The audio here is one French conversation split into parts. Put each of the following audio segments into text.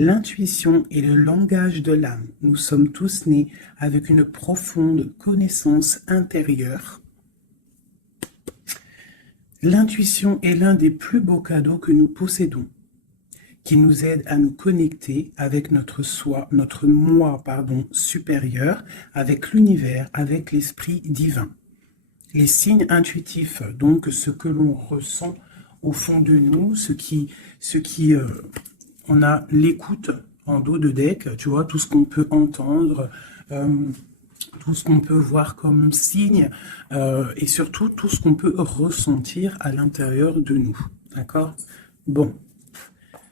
L'intuition est le langage de l'âme. Nous sommes tous nés avec une profonde connaissance intérieure. L'intuition est l'un des plus beaux cadeaux que nous possédons, qui nous aide à nous connecter avec notre soi, notre moi, supérieur, avec l'univers, avec l'esprit divin. Les signes intuitifs, donc ce que l'on ressent au fond de nous, on a l'écoute en dos de deck, tu vois, tout ce qu'on peut entendre, tout ce qu'on peut voir comme signe, et surtout tout ce qu'on peut ressentir à l'intérieur de nous, d'accord? Bon,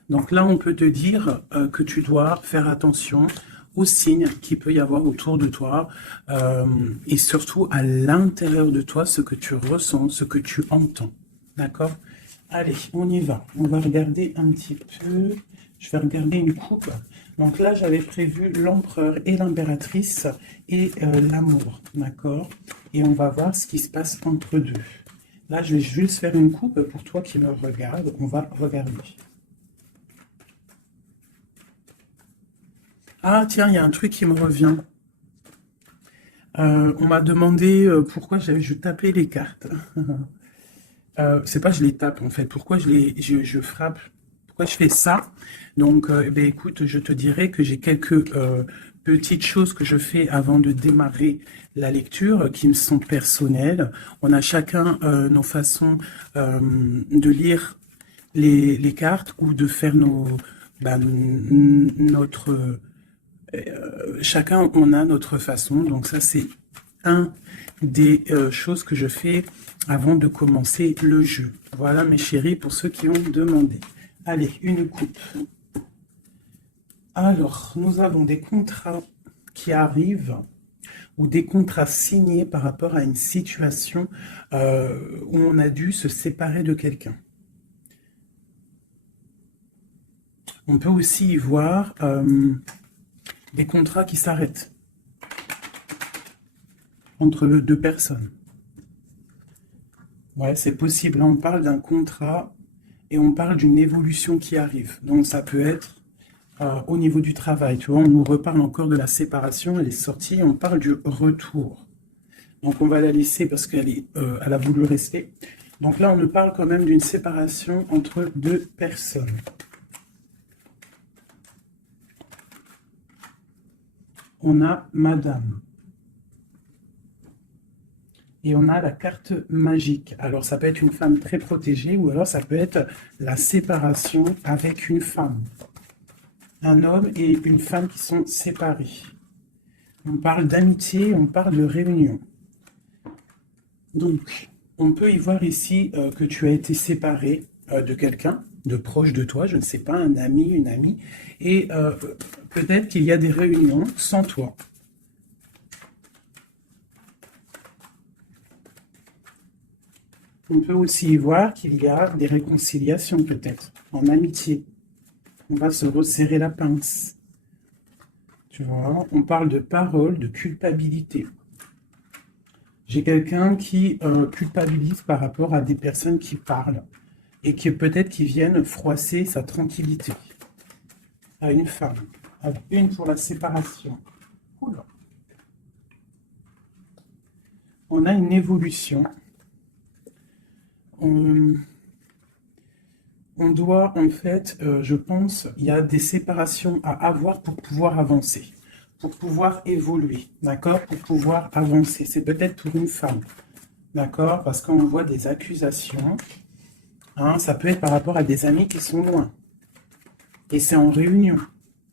donc là on peut te dire que tu dois faire attention aux signes qu'il peut y avoir autour de toi, et surtout à l'intérieur de toi, ce que tu ressens, ce que tu entends, d'accord? Allez, on y va, on va regarder un petit peu, je vais regarder une coupe. Donc là, j'avais prévu l'empereur et l'impératrice et l'amour, d'accord? Et on va voir ce qui se passe entre deux. Là, je vais juste faire une coupe pour toi qui me regarde. On va regarder. Ah, tiens, il y a un truc qui me revient. On m'a demandé pourquoi je tapais les cartes. C'est pas je les tape, en fait. Pourquoi je frappe? Pourquoi je fais ça? Donc, écoute, je te dirais que j'ai quelques petites choses que je fais avant de démarrer la lecture qui me sont personnelles. On a chacun nos façons de lire les cartes ou de faire chacun, on a notre façon. Donc ça, c'est un des choses que je fais avant de commencer le jeu. Voilà, mes chéris, pour ceux qui ont demandé. Allez, une coupe. Alors, nous avons des contrats qui arrivent ou des contrats signés par rapport à une situation où on a dû se séparer de quelqu'un. On peut aussi y voir des contrats qui s'arrêtent entre deux personnes. Ouais, c'est possible. Là, on parle d'un contrat et on parle d'une évolution qui arrive. Donc, ça peut être au niveau du travail. Tu vois, on nous reparle encore de la séparation. Elle est sortie. On parle du retour. Donc, on va la laisser parce qu'elle elle a voulu rester. Donc là, on nous parle quand même d'une séparation entre deux personnes. On a Madame. Et on a la carte magique. Alors, ça peut être une femme très protégée ou alors ça peut être la séparation avec une femme. Un homme et une femme qui sont séparés. On parle d'amitié, on parle de réunion. Donc, on peut y voir ici que tu as été séparé de quelqu'un, de proche de toi, je ne sais pas, un ami, une amie. Et peut-être qu'il y a des réunions sans toi. On peut aussi y voir qu'il y a des réconciliations peut-être, en amitié. On va se resserrer la pince. Tu vois, on parle de parole, de culpabilité. J'ai quelqu'un qui culpabilise par rapport à des personnes qui parlent et qui peut-être qui viennent froisser sa tranquillité. À une femme, avec une pour la séparation. Oula. On a une évolution. On doit, en fait, je pense, il y a des séparations à avoir pour pouvoir avancer, pour pouvoir évoluer, d'accord, pour pouvoir avancer. C'est peut-être pour une femme, d'accord, parce qu'on voit des accusations, hein, ça peut être par rapport à des amis qui sont loin, et c'est en réunion,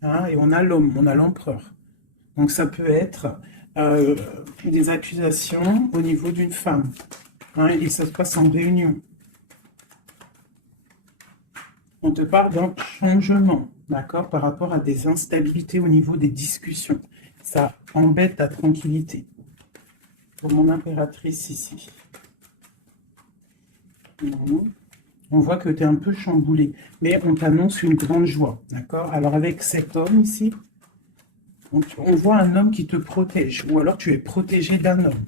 hein, et on a l'homme, on a l'empereur. Donc ça peut être des accusations au niveau d'une femme, hein, et ça se passe en réunion. On te parle d'un changement, d'accord, par rapport à des instabilités au niveau des discussions. Ça embête ta tranquillité. Pour mon impératrice ici. On voit que tu es un peu chamboulé, mais on t'annonce une grande joie, d'accord? Alors avec cet homme ici, on voit un homme qui te protège, ou alors tu es protégé d'un homme.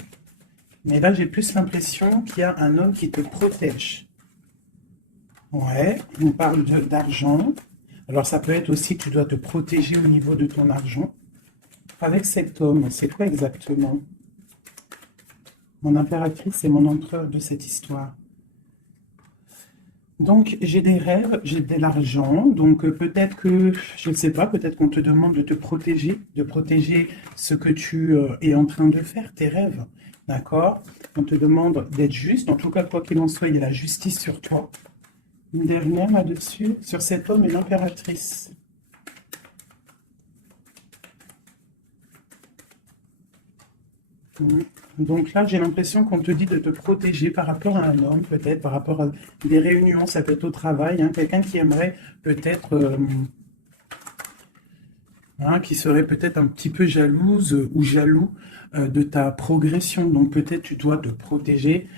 Mais là, j'ai plus l'impression qu'il y a un homme qui te protège. Ouais, on parle d'argent, Alors, ça peut être aussi, tu dois te protéger au niveau de ton argent. Avec cet homme, c'est quoi exactement? Mon impératrice et mon empereur de cette histoire. Donc, j'ai des rêves, j'ai de l'argent, donc peut-être que, je ne sais pas, peut-être qu'on te demande de te protéger, de protéger ce que tu es en train de faire, tes rêves, d'accord? On te demande d'être juste, en tout cas, quoi qu'il en soit, il y a la justice sur toi. Une dernière là-dessus, sur cet homme et l'impératrice. Donc là, j'ai l'impression qu'on te dit de te protéger par rapport à un homme, peut-être, par rapport à des réunions, ça peut être au travail, hein, quelqu'un qui aimerait peut-être, hein, qui serait peut-être un petit peu jalouse ou jaloux de ta progression. Donc peut-être tu dois te protéger.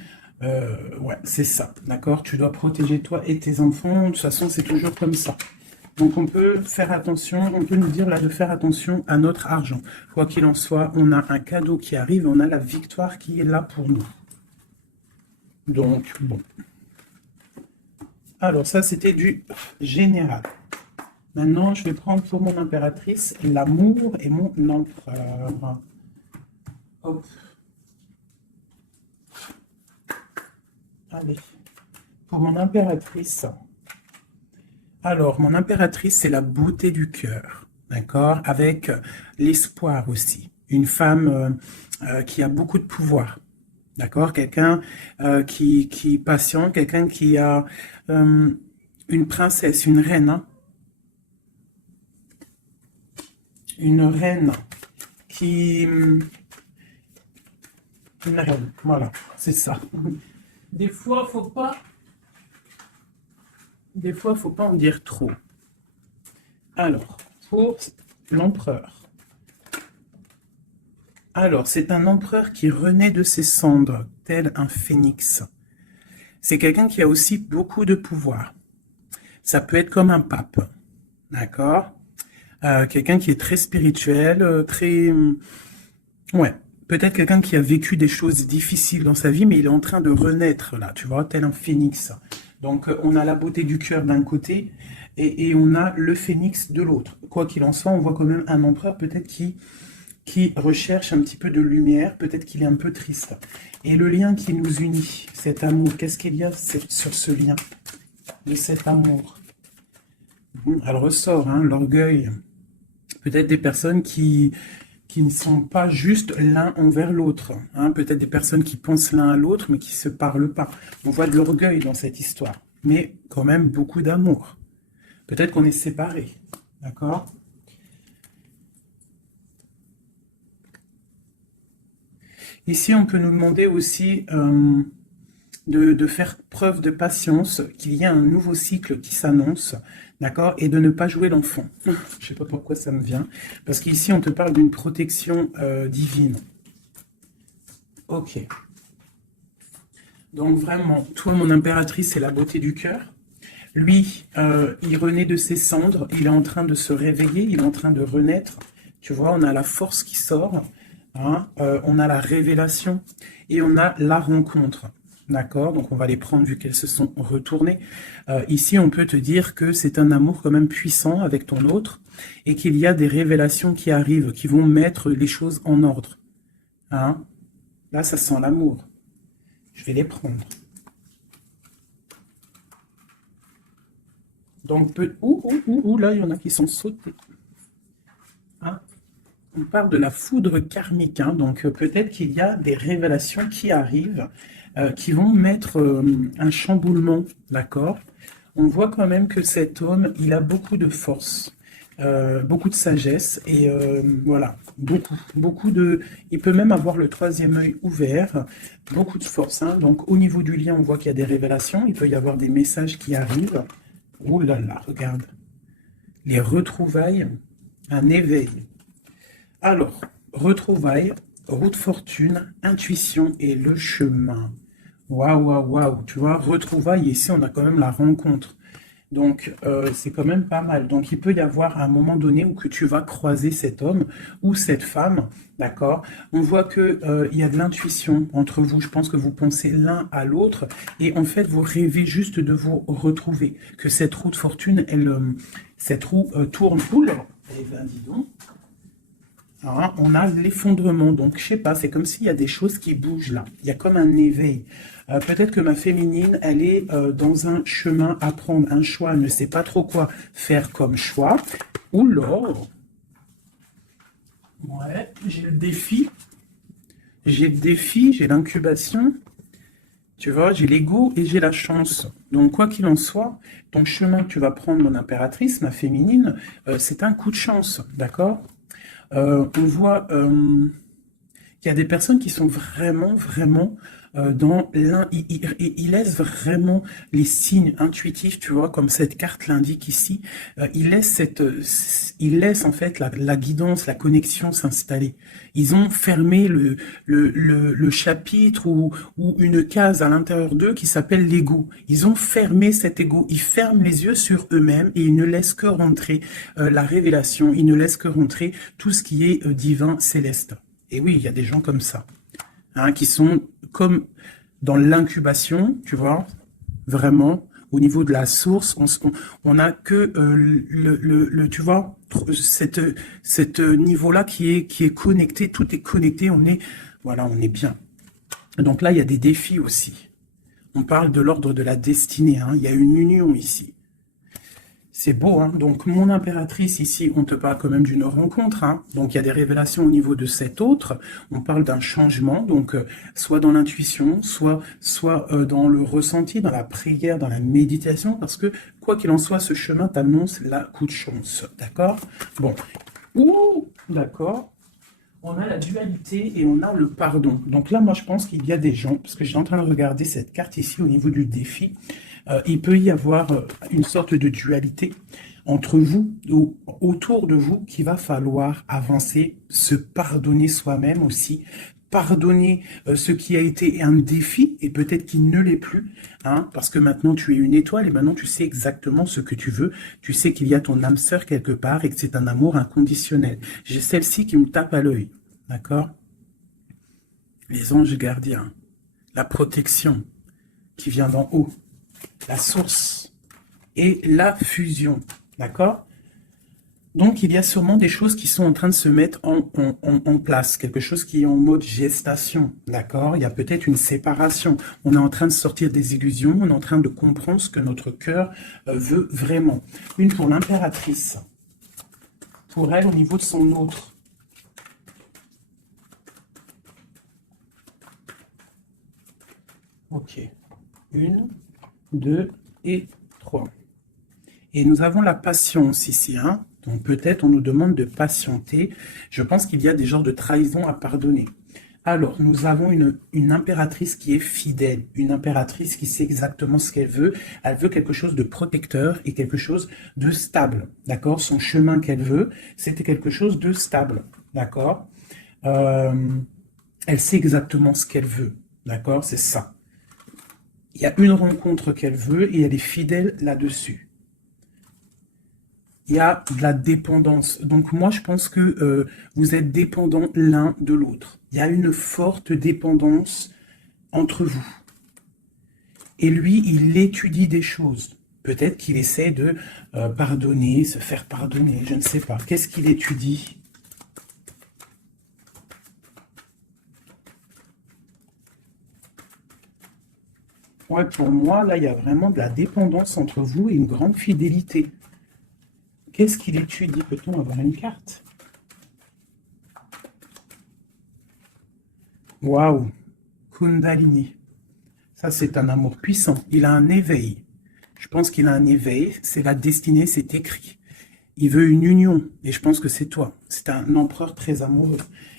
Ouais, c'est ça, d'accord? Tu dois protéger toi et tes enfants. De toute façon, c'est toujours comme ça. Donc on peut faire attention, on peut nous dire là de faire attention à notre argent. Quoi qu'il en soit, on a un cadeau qui arrive, on a la victoire qui est là pour nous. Donc, bon. Alors ça, c'était du général. Maintenant, je vais prendre pour mon impératrice l'amour et mon empereur. Hop. Allez. Pour mon impératrice. Alors, mon impératrice, c'est la beauté du cœur, d'accord? Avec l'espoir aussi. Une femme qui a beaucoup de pouvoir, d'accord? Quelqu'un qui est patient, quelqu'un qui a une princesse, une reine, hein? Une reine qui... Une reine, voilà, c'est ça. Des fois, faut pas en dire trop. Alors, pour l'empereur. Alors, c'est un empereur qui renaît de ses cendres, tel un phénix. C'est quelqu'un qui a aussi beaucoup de pouvoir. Ça peut être comme un pape, d'accord? Quelqu'un qui est très spirituel, très... Ouais, peut-être quelqu'un qui a vécu des choses difficiles dans sa vie, mais il est en train de renaître, là, tu vois, tel un phénix. Donc, on a la beauté du cœur d'un côté et on a le phénix de l'autre. Quoi qu'il en soit, on voit quand même un empereur peut-être qui recherche un petit peu de lumière, peut-être qu'il est un peu triste. Et le lien qui nous unit, cet amour, qu'est-ce qu'il y a sur ce lien de cet amour? Elle ressort, hein, l'orgueil. Peut-être des personnes qui ne sont pas juste l'un envers l'autre. Hein, peut-être des personnes qui pensent l'un à l'autre, mais qui ne se parlent pas. On voit de l'orgueil dans cette histoire, mais quand même beaucoup d'amour. Peut-être qu'on est séparés, d'accord? Ici, on peut nous demander aussi de faire preuve de patience, qu'il y a un nouveau cycle qui s'annonce, d'accord, et de ne pas jouer l'enfant. Je ne sais pas pourquoi ça me vient, parce qu'ici, on te parle d'une protection divine. Ok. Donc vraiment, toi, mon impératrice, c'est la beauté du cœur. Lui, il renaît de ses cendres, il est en train de se réveiller, il est en train de renaître. Tu vois, on a la force qui sort, hein, on a la révélation et on a la rencontre. D'accord? Donc on va les prendre vu qu'elles se sont retournées. Ici, on peut te dire que c'est un amour quand même puissant avec ton autre et qu'il y a des révélations qui arrivent, qui vont mettre les choses en ordre. Hein? Là, ça sent l'amour. Je vais les prendre. Donc, là, il y en a qui sont sautés. Hein? On parle de la foudre karmique. Hein? Donc, peut-être qu'il y a des révélations qui arrivent, qui vont mettre un chamboulement, d'accord? On voit quand même que cet homme, il a beaucoup de force, beaucoup de sagesse, et voilà, beaucoup de... Il peut même avoir le troisième œil ouvert, beaucoup de force. Hein? Donc, au niveau du lien, on voit qu'il y a des révélations, il peut y avoir des messages qui arrivent. Oh là là, regarde. Les retrouvailles, un éveil. Alors, retrouvailles, route fortune, intuition et le chemin. Waouh, waouh, waouh. Tu vois, retrouvailles, ici, on a quand même la rencontre. Donc, c'est quand même pas mal. Donc, il peut y avoir un moment donné où que tu vas croiser cet homme ou cette femme, d'accord? On voit que il y a de l'intuition entre vous. Je pense que vous pensez l'un à l'autre et en fait, vous rêvez juste de vous retrouver. Que cette roue de fortune, cette roue tourne. Oula, eh ben, dis donc. Hein, on a l'effondrement, donc je sais pas, c'est comme s'il y a des choses qui bougent là. Il y a comme un éveil. Peut-être que ma féminine, elle est dans un chemin à prendre, un choix, elle ne sait pas trop quoi faire comme choix. Oula, ouais, j'ai le défi, j'ai l'incubation, tu vois, j'ai l'ego et j'ai la chance. Donc quoi qu'il en soit, ton chemin que tu vas prendre, mon impératrice, ma féminine, c'est un coup de chance, d'accord? On voit qu'il y a des personnes qui sont vraiment dans ils laissent vraiment les signes intuitifs, tu vois, comme cette carte l'indique ici. Ils laissent en fait la guidance, la connexion s'installer. Ils ont fermé le chapitre ou une case à l'intérieur d'eux qui s'appelle l'ego. Ils ont fermé cet ego. Ils ferment les yeux sur eux-mêmes et ils ne laissent que rentrer la révélation. Ils ne laissent que rentrer tout ce qui est divin, céleste. Et oui, il y a des gens comme ça, hein, qui sont comme dans l'incubation, tu vois, vraiment, au niveau de la source, on a que tu vois, cette niveau-là qui est connecté, tout est connecté, voilà, on est bien. Donc là, il y a des défis aussi. On parle de l'ordre de la destinée, hein, il y a une union ici. C'est beau, hein. Donc, mon impératrice, ici, on te parle quand même d'une rencontre, hein. Donc, il y a des révélations au niveau de cet autre. On parle d'un changement, donc, soit dans l'intuition, soit dans le ressenti, dans la prière, dans la méditation, parce que, quoi qu'il en soit, ce chemin t'annonce la coup de chance, d'accord? Bon. Ouh, d'accord. On a la dualité et on a le pardon. Donc là, moi, je pense qu'il y a des gens, parce que j'ai en train de regarder cette carte ici au niveau du défi, il peut y avoir une sorte de dualité entre vous ou autour de vous qu'il va falloir avancer, se pardonner soi-même aussi, pardonner ce qui a été un défi et peut-être qu'il ne l'est plus, hein, parce que maintenant tu es une étoile et maintenant tu sais exactement ce que tu veux, tu sais qu'il y a ton âme sœur quelque part et que c'est un amour inconditionnel. J'ai celle-ci qui me tape à l'œil, d'accord? Les anges gardiens, la protection qui vient d'en haut, la source et la fusion, d'accord? Donc, il y a sûrement des choses qui sont en train de se mettre en place, quelque chose qui est en mode gestation, d'accord? Il y a peut-être une séparation. On est en train de sortir des illusions, on est en train de comprendre ce que notre cœur veut vraiment. Une pour l'impératrice, pour elle au niveau de son autre. Ok. 1, 2 et 3. Et nous avons la patience ici, hein? Donc peut-être on nous demande de patienter. Je pense qu'il y a des genres de trahison à pardonner. Alors, nous avons une impératrice qui est fidèle, une impératrice qui sait exactement ce qu'elle veut. Elle veut quelque chose de protecteur et quelque chose de stable, d'accord? Son chemin qu'elle veut, c'était quelque chose de stable, d'accord? Elle sait exactement ce qu'elle veut, d'accord? C'est ça. Il y a une rencontre qu'elle veut et elle est fidèle là-dessus. Il y a de la dépendance. Donc moi, je pense que vous êtes dépendants l'un de l'autre. Il y a une forte dépendance entre vous. Et lui, il étudie des choses. Peut-être qu'il essaie de pardonner, se faire pardonner, je ne sais pas. Qu'est-ce qu'il étudie ? Ouais, pour moi, là, il y a vraiment de la dépendance entre vous et une grande fidélité. Qu'est-ce qu'il étudie? Peut-on avoir une carte? Waouh! Kundalini. Ça, c'est un amour puissant. Il a un éveil. Je pense qu'il a un éveil. C'est la destinée, c'est écrit. Il veut une union. Et je pense que c'est toi. C'est un empereur très amoureux.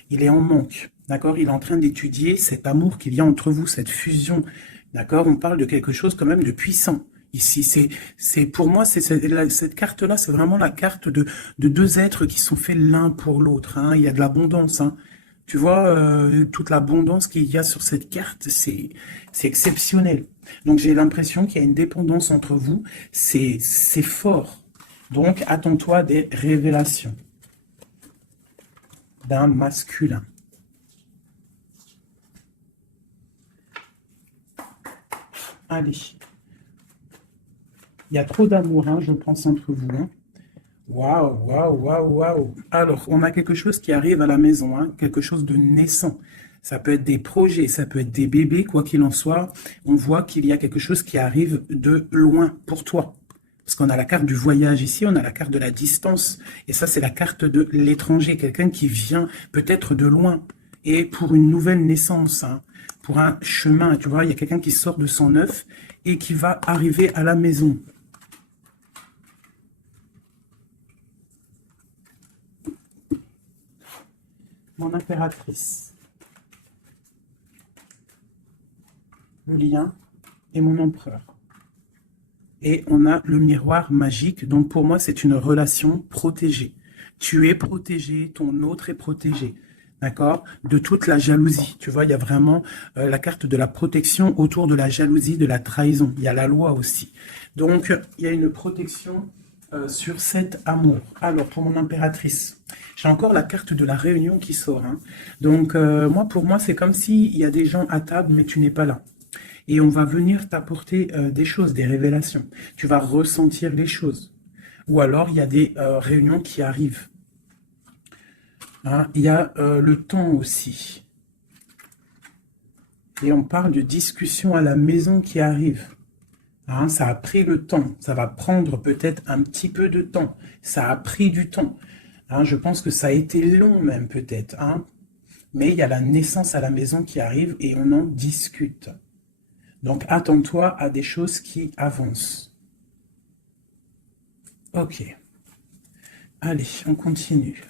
Il est en manque. D'accord? Il est en train d'étudier cet amour qu'il y a entre vous, cette fusion. D'accord? On parle de quelque chose quand même de puissant. Ici, c'est pour moi, cette carte-là, c'est vraiment la carte de deux êtres qui sont faits l'un pour l'autre, hein. Il y a de l'abondance, hein. Tu vois, toute l'abondance qu'il y a sur cette carte, c'est exceptionnel. Donc j'ai l'impression qu'il y a une dépendance entre vous, c'est fort. Donc attends-toi à des révélations d'un masculin. Allez. Il y a trop d'amour, hein, je pense, entre vous. Hein. Waouh, waouh, waouh, waouh. Alors, on a quelque chose qui arrive à la maison, hein, quelque chose de naissant. Ça peut être des projets, ça peut être des bébés, quoi qu'il en soit. On voit qu'il y a quelque chose qui arrive de loin pour toi. Parce qu'on a la carte du voyage ici, on a la carte de la distance. Et ça, c'est la carte de l'étranger, quelqu'un qui vient peut-être de loin. Et pour une nouvelle naissance, hein, pour un chemin, tu vois, il y a quelqu'un qui sort de son œuf et qui va arriver à la maison. Mon impératrice, le lien et mon empereur. Et on a le miroir magique. Donc pour moi, c'est une relation protégée. Tu es protégé, ton autre est protégé. D'accord? De toute la jalousie. Tu vois, il y a vraiment la carte de la protection autour de la jalousie, de la trahison. Il y a la loi aussi. Donc, il y a une protection sur cet amour. Alors, pour mon impératrice, j'ai encore la carte de la réunion qui sort. Hein. Donc, pour moi, c'est comme s'il y a des gens à table, mais tu n'es pas là. Et on va venir t'apporter des choses, des révélations. Tu vas ressentir les choses. Ou alors, il y a des réunions qui arrivent. Hein, il y a le temps aussi. Et on parle de discussion à la maison qui arrive. Hein, ça a pris le temps. Ça va prendre peut-être un petit peu de temps. Ça a pris du temps. Hein, je pense que ça a été long même peut-être. Hein. Mais il y a la naissance à la maison qui arrive et on en discute. Donc attends-toi à des choses qui avancent. Ok. Allez, on continue.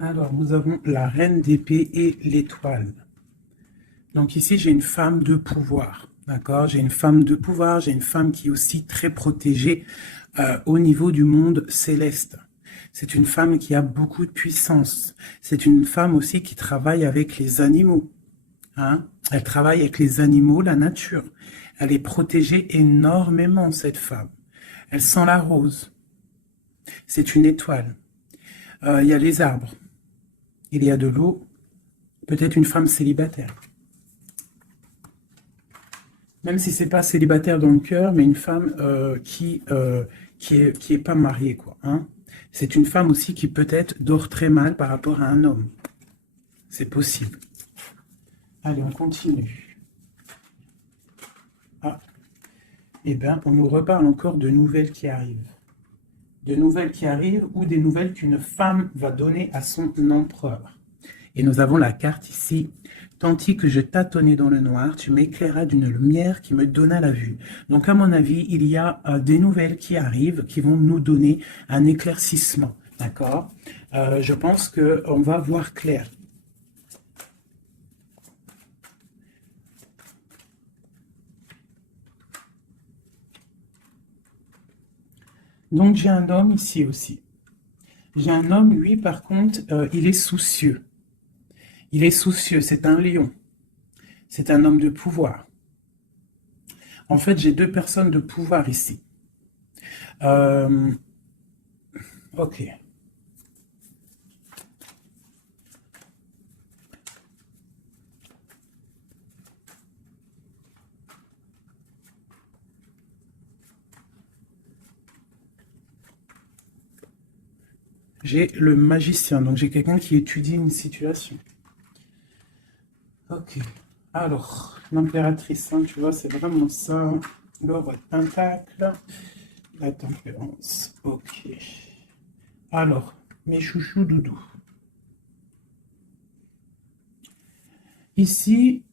Alors, nous avons la reine d'épée et l'étoile. Donc ici, j'ai une femme de pouvoir. D'accord? J'ai une femme de pouvoir, j'ai une femme qui est aussi très protégée au niveau du monde céleste. C'est une femme qui a beaucoup de puissance. C'est une femme aussi qui travaille avec les animaux. Hein? Elle travaille avec les animaux, la nature. Elle est protégée énormément, cette femme. Elle sent la rose. C'est une étoile. Il y a les arbres. Il y a de l'eau. Peut-être une femme célibataire. Même si c'est pas célibataire dans le cœur, mais une femme qui est pas mariée, quoi. Hein. C'est une femme aussi qui peut-être dort très mal par rapport à un homme. C'est possible. Allez, on continue. Ah, eh bien, on nous reparle encore de nouvelles qui arrivent. De nouvelles qui arrivent ou des nouvelles qu'une femme va donner à son empereur. Et nous avons la carte ici. Tandis que je tâtonnais dans le noir, tu m'éclairas d'une lumière qui me donna la vue. Donc, à mon avis, il y a des nouvelles qui arrivent, qui vont nous donner un éclaircissement. D'accord? Je pense qu'on va voir clair. Donc, j'ai un homme ici aussi. J'ai un homme, lui, par contre, il est soucieux. Il est soucieux, c'est un lion. C'est un homme de pouvoir. En fait, j'ai deux personnes de pouvoir ici. Ok. J'ai le magicien, donc j'ai quelqu'un qui étudie une situation. Ok. Alors, l'impératrice, hein, tu vois, c'est vraiment ça. Le roi de pentacle, la tempérance. Ok. Alors, mes chouchous doudous. Ici,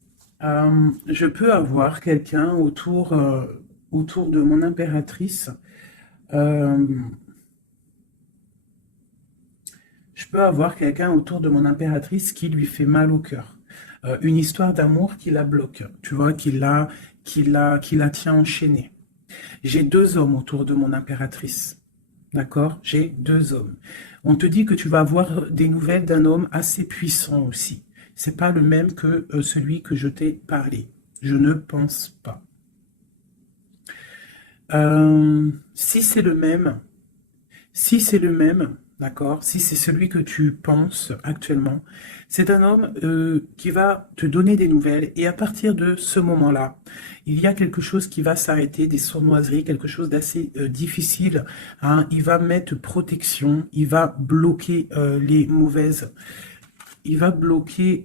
je peux avoir quelqu'un autour de mon impératrice Euh, je peux avoir quelqu'un autour de mon impératrice qui lui fait mal au cœur. Une histoire d'amour qui la bloque, tu vois, qui la tient enchaînée. J'ai deux hommes autour de mon impératrice. D'accord? J'ai deux hommes. On te dit que tu vas avoir des nouvelles d'un homme assez puissant aussi. C'est pas le même que celui que je t'ai parlé. Je ne pense pas. Si c'est le même, si c'est le même, d'accord, si c'est celui que tu penses actuellement, c'est un homme qui va te donner des nouvelles et à partir de ce moment-là, il y a quelque chose qui va s'arrêter, des sournoiseries, quelque chose d'assez difficile. Hein. Il va mettre protection, il va bloquer les mauvaises, il va bloquer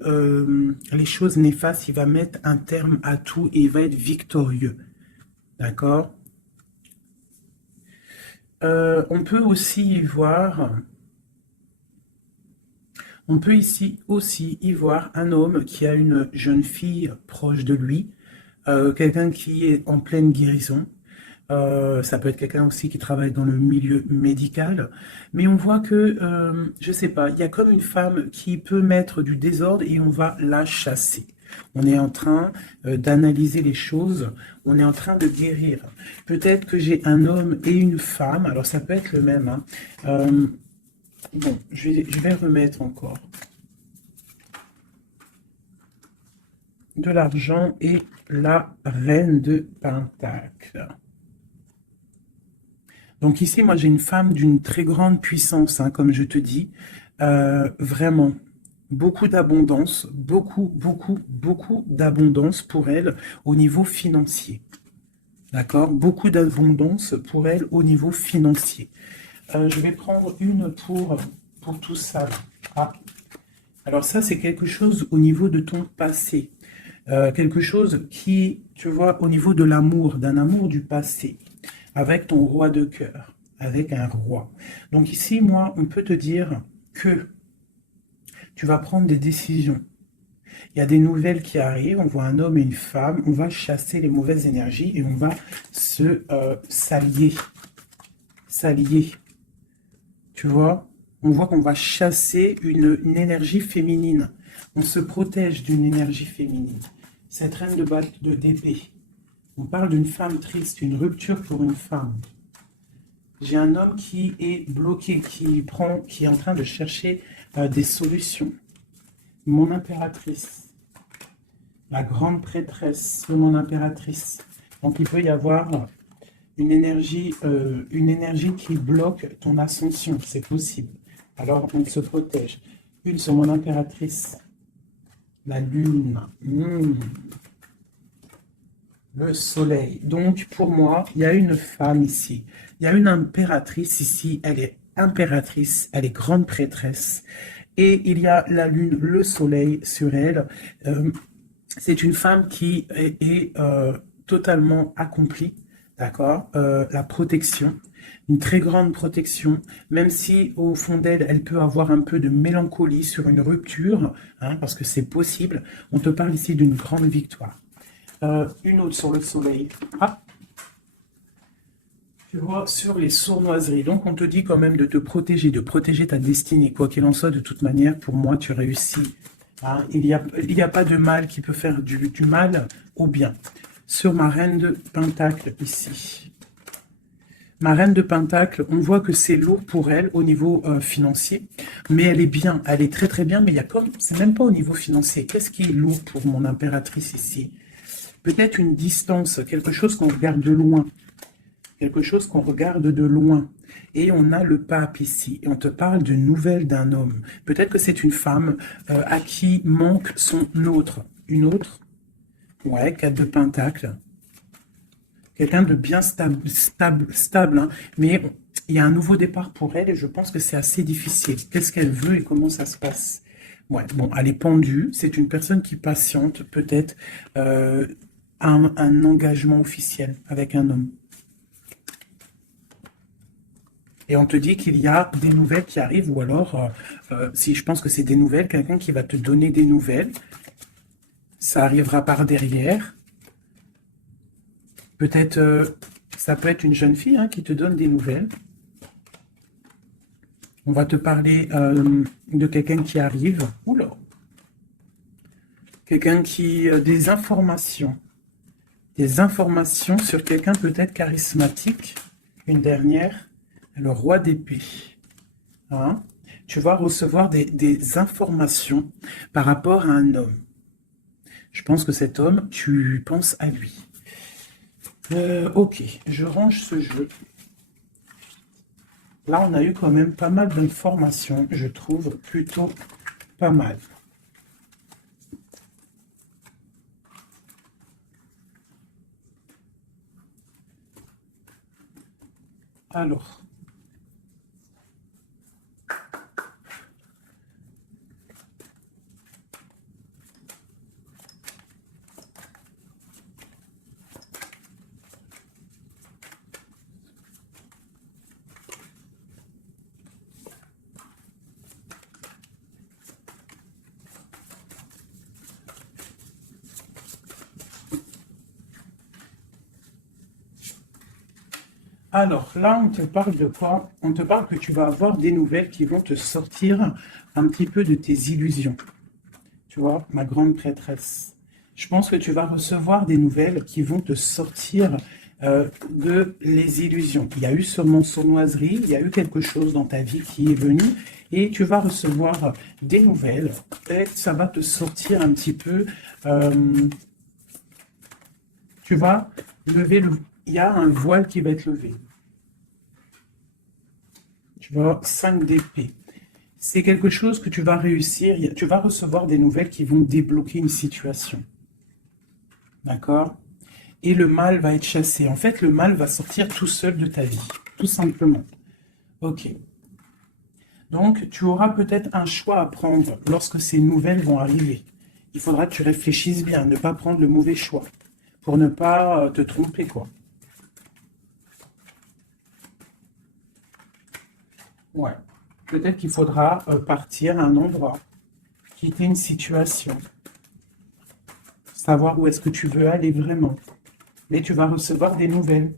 les choses néfastes, il va mettre un terme à tout et il va être victorieux. D'accord? On peut aussi y voir, on peut ici aussi y voir un homme qui a une jeune fille proche de lui, quelqu'un qui est en pleine guérison. Ça peut être quelqu'un aussi qui travaille dans le milieu médical, mais on voit que, je sais pas, il y a comme une femme qui peut mettre du désordre et on va la chasser. On est en train d'analyser les choses, on est en train de guérir. Peut-être que j'ai un homme et une femme, alors ça peut être le même. Hein. Bon, je vais remettre encore de l'argent et la reine de Pentacle. Donc ici, moi, j'ai une femme d'une très grande puissance, hein, comme je te dis. Vraiment, beaucoup d'abondance, beaucoup d'abondance pour elle au niveau financier. D'accord? Beaucoup d'abondance pour elle au niveau financier. Je vais prendre une pour tout ça. Ah. Alors ça, c'est quelque chose au niveau de ton passé. Quelque chose qui, tu vois, au niveau de l'amour, d'un amour du passé, avec ton roi de cœur, avec un roi. Donc ici, moi, on peut te dire que tu vas prendre des décisions. Il y a des nouvelles qui arrivent, on voit un homme et une femme, on va chasser les mauvaises énergies et on va s'allier. S'allier. Tu vois? On voit qu'on va chasser une énergie féminine. On se protège d'une énergie féminine. Cette reine d'épée. On parle d'une femme triste, une rupture pour une femme. J'ai un homme qui est bloqué, qui est en train de chercher des solutions. Mon impératrice, la grande prêtresse de mon impératrice. Donc il peut y avoir une énergie qui bloque ton ascension, c'est possible. Alors on se protège. Une sur mon impératrice, la lune. Le soleil. Donc, pour moi, il y a une femme ici. Il y a une impératrice ici. Elle est impératrice. Elle est grande prêtresse. Et il y a la lune, le soleil sur elle. C'est une femme qui est totalement accomplie. D'accord? La protection. Une très grande protection. Même si, au fond d'elle, elle peut avoir un peu de mélancolie sur une rupture. Hein, parce que c'est possible. On te parle ici d'une grande victoire. Une autre sur le soleil. Ah, tu vois, sur les sournoiseries. Donc, on te dit quand même de te protéger, de protéger ta destinée. Quoi qu'il en soit, de toute manière, pour moi, tu réussis. Hein, il y a pas de mal qui peut faire du mal au bien. Sur ma reine de Pentacle, ici. Ma reine de Pentacle, on voit que c'est lourd pour elle au niveau financier. Mais elle est bien, elle est très très bien. Mais il y a comme, c'est même pas au niveau financier. Qu'est-ce qui est lourd pour mon impératrice ici? Peut-être une distance, quelque chose qu'on regarde de loin. Quelque chose qu'on regarde de loin. Et on a le pape ici. Et on te parle de nouvelles d'un homme. Peut-être que c'est une femme à qui manque son autre. Une autre? Ouais, 4 de Pentacle. Quelqu'un de bien stable hein. Mais il y a un nouveau départ pour elle et je pense que c'est assez difficile. Qu'est-ce qu'elle veut et comment ça se passe? Ouais, bon, elle est pendue. C'est une personne qui patiente peut-être un engagement officiel avec un homme. Et on te dit qu'il y a des nouvelles qui arrivent, ou alors, si je pense que c'est des nouvelles, quelqu'un qui va te donner des nouvelles, ça arrivera par derrière. Peut-être Ça peut être une jeune fille hein, qui te donne des nouvelles. On va te parler de quelqu'un qui arrive. Oula. Quelqu'un qui... des informations. Des informations sur quelqu'un peut-être charismatique. Une dernière. Le roi d'épée. Hein? Tu vas recevoir des informations par rapport à un homme. Je pense que cet homme, tu penses à lui. Ok, je range ce jeu. Là, on a eu quand même pas mal d'informations, je trouve plutôt pas mal. Alors, là, on te parle de quoi? On te parle que tu vas avoir des nouvelles qui vont te sortir un petit peu de tes illusions. Tu vois, ma grande prêtresse. Je pense que tu vas recevoir des nouvelles qui vont te sortir de les illusions. Il y a eu sûrement sournoiserie, il y a eu quelque chose dans ta vie qui est venu et tu vas recevoir des nouvelles et ça va te sortir un petit peu. Tu vas lever le... Il y a un voile qui va être levé. Tu vois, 5 d'épée. C'est quelque chose que tu vas réussir. Tu vas recevoir des nouvelles qui vont débloquer une situation. D'accord? Et le mal va être chassé. En fait, le mal va sortir tout seul de ta vie. Tout simplement. Ok. Donc, tu auras peut-être un choix à prendre lorsque ces nouvelles vont arriver. Il faudra que tu réfléchisses bien, ne pas prendre le mauvais choix. Pour ne pas te tromper, quoi. Ouais. Peut-être qu'il faudra partir à un endroit, quitter une situation, savoir où est-ce que tu veux aller vraiment. Mais tu vas recevoir des nouvelles.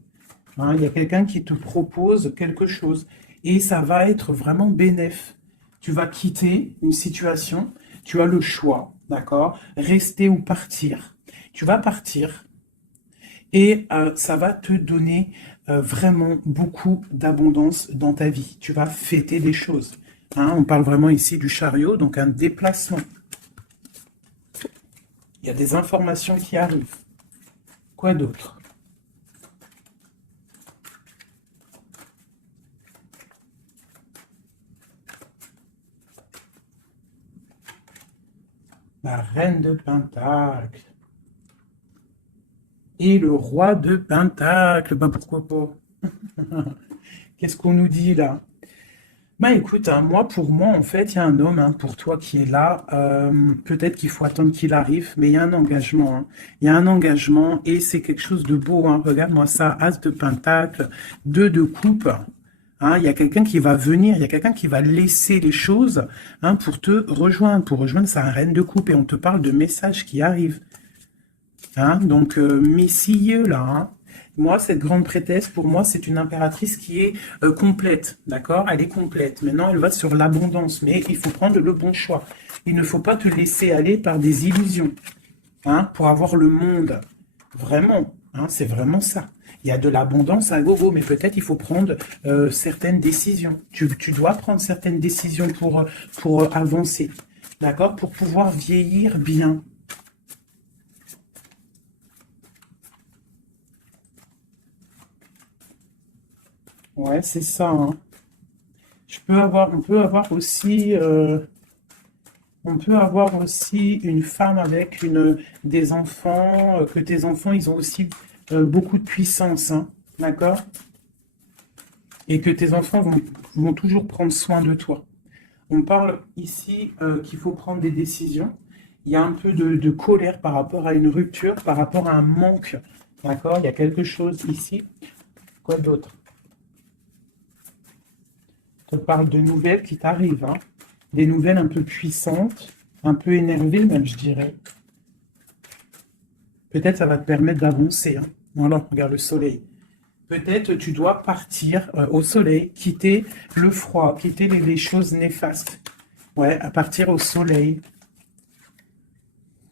Hein, il y a quelqu'un qui te propose quelque chose et ça va être vraiment bénéf. Tu vas quitter une situation, tu as le choix, d'accord? Rester ou partir. Tu vas partir et ça va te donner vraiment beaucoup d'abondance dans ta vie. Tu vas fêter des choses. Hein, on parle vraiment ici du chariot, donc un déplacement. Il y a des informations qui arrivent. Quoi d'autre? La reine de Pentacle. Et le roi de Pentacle. Ben pourquoi pas? Qu'est-ce qu'on nous dit là? Bah écoute, hein, pour moi, en fait, il y a un homme hein, pour toi qui est là. Peut-être qu'il faut attendre qu'il arrive, mais il y a un engagement. Hein. Il y a un engagement et c'est quelque chose de beau. Hein. Regarde-moi ça, As de Pentacle, 2 de coupe. Hein, il y a quelqu'un qui va venir, il y a quelqu'un qui va laisser les choses hein, pour te rejoindre. Pour rejoindre sa reine de coupe et on te parle de messages qui arrivent. Hein, donc, messilleux là. Hein. Moi, cette grande prêtresse, pour moi, c'est une impératrice qui est complète, d'accord? Elle est complète. Maintenant, elle va sur l'abondance, mais il faut prendre le bon choix. Il ne faut pas te laisser aller par des illusions, hein, pour avoir le monde. Vraiment, hein, c'est vraiment ça. Il y a de l'abondance à gogo, mais peut-être il faut prendre certaines décisions. Tu dois prendre certaines décisions pour avancer, d'accord? Pour pouvoir vieillir bien. Ouais, c'est ça. Hein. On peut avoir aussi une femme avec des enfants, que tes enfants, ils ont aussi beaucoup de puissance, hein, d'accord? Et que tes enfants vont toujours prendre soin de toi. On parle ici qu'il faut prendre des décisions. Il y a un peu de colère par rapport à une rupture, par rapport à un manque, d'accord? Il y a quelque chose ici. Quoi d'autre? Je te parle de nouvelles qui t'arrivent, hein. Des nouvelles un peu puissantes, un peu énervées même, je dirais. Peut-être ça va te permettre d'avancer. Hein. Voilà, regarde le soleil. Peut-être tu dois partir au soleil, quitter le froid, quitter les choses néfastes. Ouais, à partir au soleil.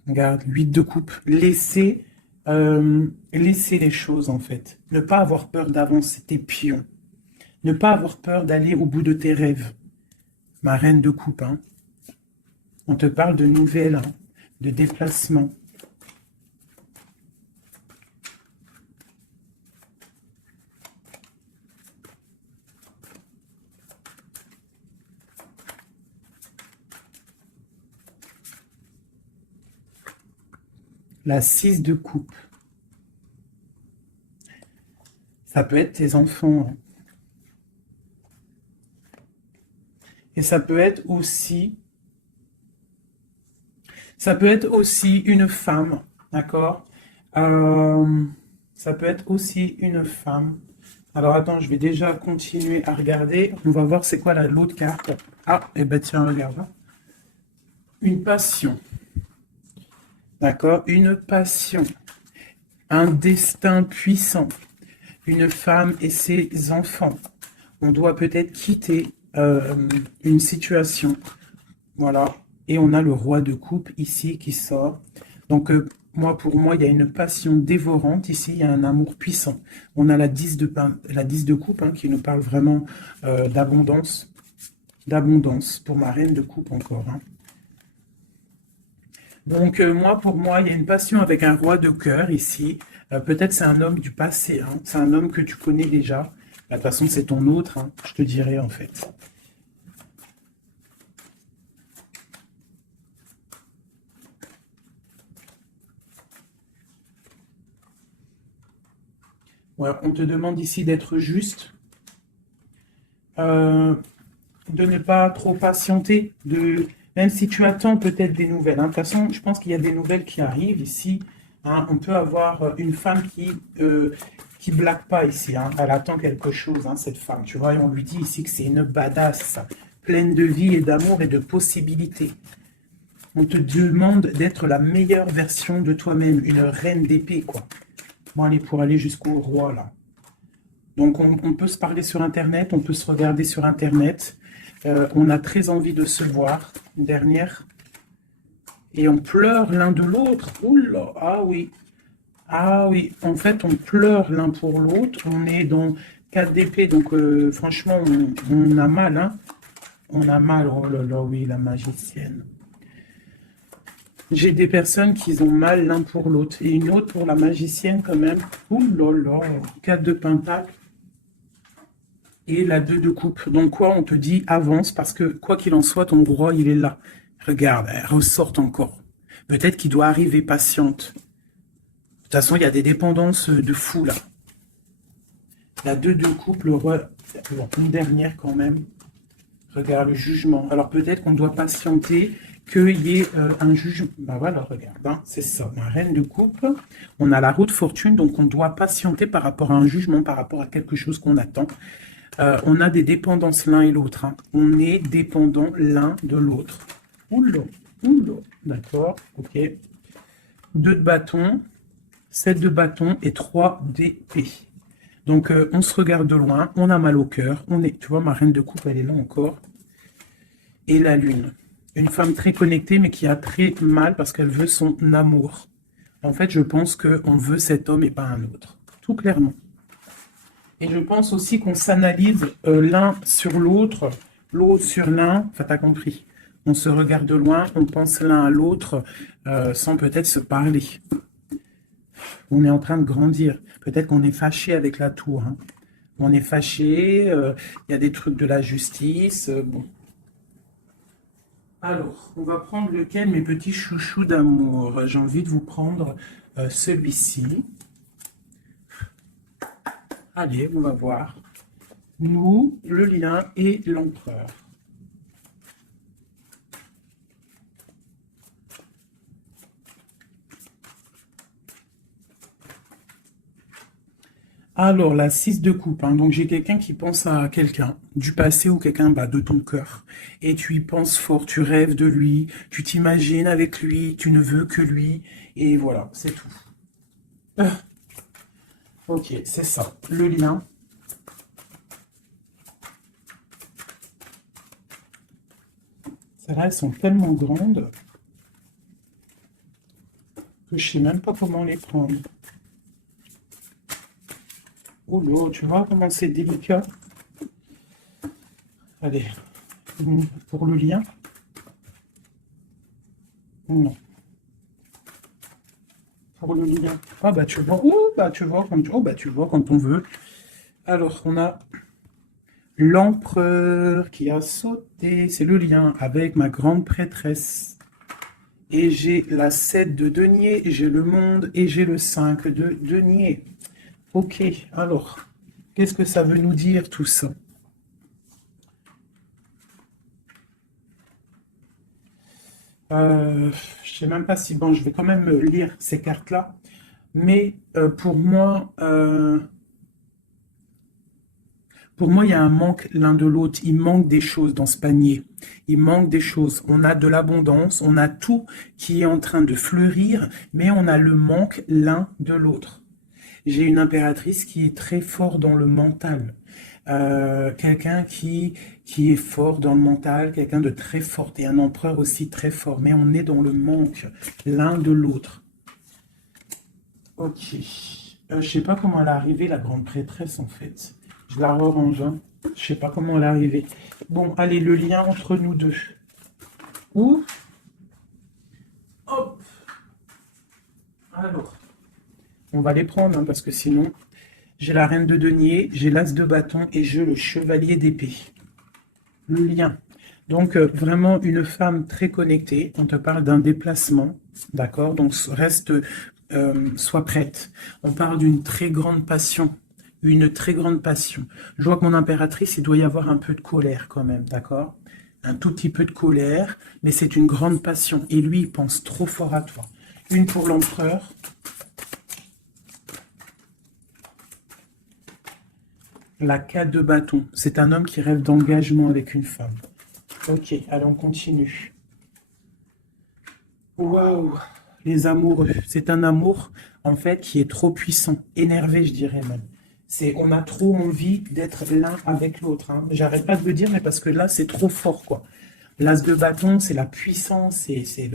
Regarde, 8 de coupe. Laisser les choses, en fait. Ne pas avoir peur d'avancer tes pions. Ne pas avoir peur d'aller au bout de tes rêves. Ma reine de coupe, hein. On te parle de nouvelles, hein, de déplacements. La 6 de coupe. Ça peut être tes enfants, hein. Et ça peut être aussi une femme, d'accord? Euh, Ça peut être aussi une femme. Alors attends, je vais déjà continuer à regarder. On va voir c'est quoi l'autre carte. Ah, et ben tiens, regarde, hein. Une passion. D'accord? Une passion. Un destin puissant. Une femme et ses enfants. On doit peut-être quitter une situation. Voilà. Et on a le roi de coupe ici qui sort. Donc, pour moi, il y a une passion dévorante. Ici, il y a un amour puissant. On a la 10 de coupe, hein, qui nous parle vraiment d'abondance. D'abondance pour ma reine de coupe encore, hein. Donc, pour moi, il y a une passion avec un roi de cœur ici. Peut-être c'est un homme du passé, hein. C'est un homme que tu connais déjà. De toute façon, c'est ton autre, hein, je te dirais en fait. Ouais, on te demande ici d'être juste, euh, de ne pas trop patienter, même si tu attends peut-être des nouvelles, hein. De toute façon, je pense qu'il y a des nouvelles qui arrivent ici, hein. On peut avoir une femme qui blague pas ici, hein. Elle attend quelque chose, hein, cette femme. Tu vois, et on lui dit ici que c'est une badass, pleine de vie et d'amour et de possibilités. On te demande d'être la meilleure version de toi-même, une reine d'épée, quoi. Bon, allez, pour aller jusqu'au roi, là. Donc, on peut se parler sur Internet, on peut se regarder sur Internet. On a très envie de se voir. Une dernière. Et on pleure l'un de l'autre. Oula, ah oui. Ah oui, en fait, on pleure l'un pour l'autre. On est dans 4 d'épée, donc franchement, on a mal, hein. On a mal, oh là là, oui, la magicienne. J'ai des personnes qui ont mal l'un pour l'autre. Et une autre pour la magicienne quand même. Ouh là là, 4 de pentacle. Et la 2 de coupe. Donc quoi, on te dit avance parce que quoi qu'il en soit, ton roi, il est là. Regarde, elle ressort encore. Peut-être qu'il doit arriver patiente. De toute façon, il y a des dépendances de fou là. La 2 de coupe, le roi, bon, une dernière quand même. Regarde le jugement. Alors peut-être qu'on doit patienter qu'il y ait un jugement. Ben voilà, regarde, hein, c'est ça. Ma reine de coupe, on a la roue de fortune, donc on doit patienter par rapport à un jugement, par rapport à quelque chose qu'on attend. On a des dépendances l'un et l'autre, hein. On est dépendant l'un de l'autre. Oula, oula, d'accord, ok. 2 de bâton, 7 de bâton et 3 d'épée. Donc, on se regarde de loin, on a mal au cœur, tu vois, ma reine de coupe, elle est là encore. Et la lune. Une femme très connectée, mais qui a très mal parce qu'elle veut son amour. En fait, je pense qu'on veut cet homme et pas un autre. Tout clairement. Et je pense aussi qu'on s'analyse l'un sur l'autre, l'autre sur l'un, enfin, t'as compris. On se regarde de loin, on pense l'un à l'autre, sans peut-être se parler. On est en train de grandir. Peut-être qu'on est fâché avec la tour, hein. On est fâché, il y a des trucs de la justice, bon. Alors, on va prendre lequel, mes petits chouchous d'amour? J'ai envie de vous prendre celui-ci. Allez, on va voir. Nous, le lien et l'empereur. Alors, la 6 de coupe, hein. Donc j'ai quelqu'un qui pense à quelqu'un du passé ou quelqu'un de ton cœur. Et tu y penses fort, tu rêves de lui, tu t'imagines avec lui, tu ne veux que lui. Et voilà, c'est tout. Ok, c'est ça. Le lien. Celles-là, elles sont tellement grandes que je sais même pas comment les prendre. Oh là, tu vois comment c'est délicat. Allez, pour le lien. Non. Pour le lien. Ah bah tu vois. Oh bah tu vois quand tu vois quand on veut. Alors on a l'empereur qui a sauté. C'est le lien avec ma grande prêtresse. Et j'ai la 7 de denier, j'ai le monde et j'ai le 5 de denier. Ok, alors, qu'est-ce que ça veut nous dire tout ça? Je sais même pas si, bon, je vais quand même lire ces cartes-là, mais pour moi, il y a un manque l'un de l'autre. Il manque des choses dans ce panier. Il manque des choses. On a de l'abondance, on a tout qui est en train de fleurir, mais on a le manque l'un de l'autre. J'ai une impératrice qui est très fort dans le mental. Quelqu'un qui est fort dans le mental, quelqu'un de très fort, et un empereur aussi très fort, mais on est dans le manque l'un de l'autre. Ok. Je sais pas comment elle est arrivée, la grande prêtresse, en fait. Je la re-range, hein. Je sais pas comment elle est arrivée. Bon, allez, le lien entre nous deux. Ouh. Hop. Alors, on va les prendre, hein, parce que sinon, j'ai la reine de denier, j'ai l'as de bâton et j'ai le chevalier d'épée. Le lien. Donc, vraiment une femme très connectée. On te parle d'un déplacement, d'accord? Donc, sois prête. On parle d'une très grande passion. Une très grande passion. Je vois que mon impératrice, il doit y avoir un peu de colère quand même, d'accord? Un tout petit peu de colère, mais c'est une grande passion. Et lui, il pense trop fort à toi. Une pour l'empereur. La 4 de bâton. C'est un homme qui rêve d'engagement avec une femme. Ok, allez, on continue. Waouh, les amoureux. C'est un amour, en fait, qui est trop puissant, énervé, je dirais même. On a trop envie d'être l'un avec l'autre, hein. J'arrête pas de le dire, mais parce que là, c'est trop fort, quoi. L'as de bâton, c'est la puissance, c'est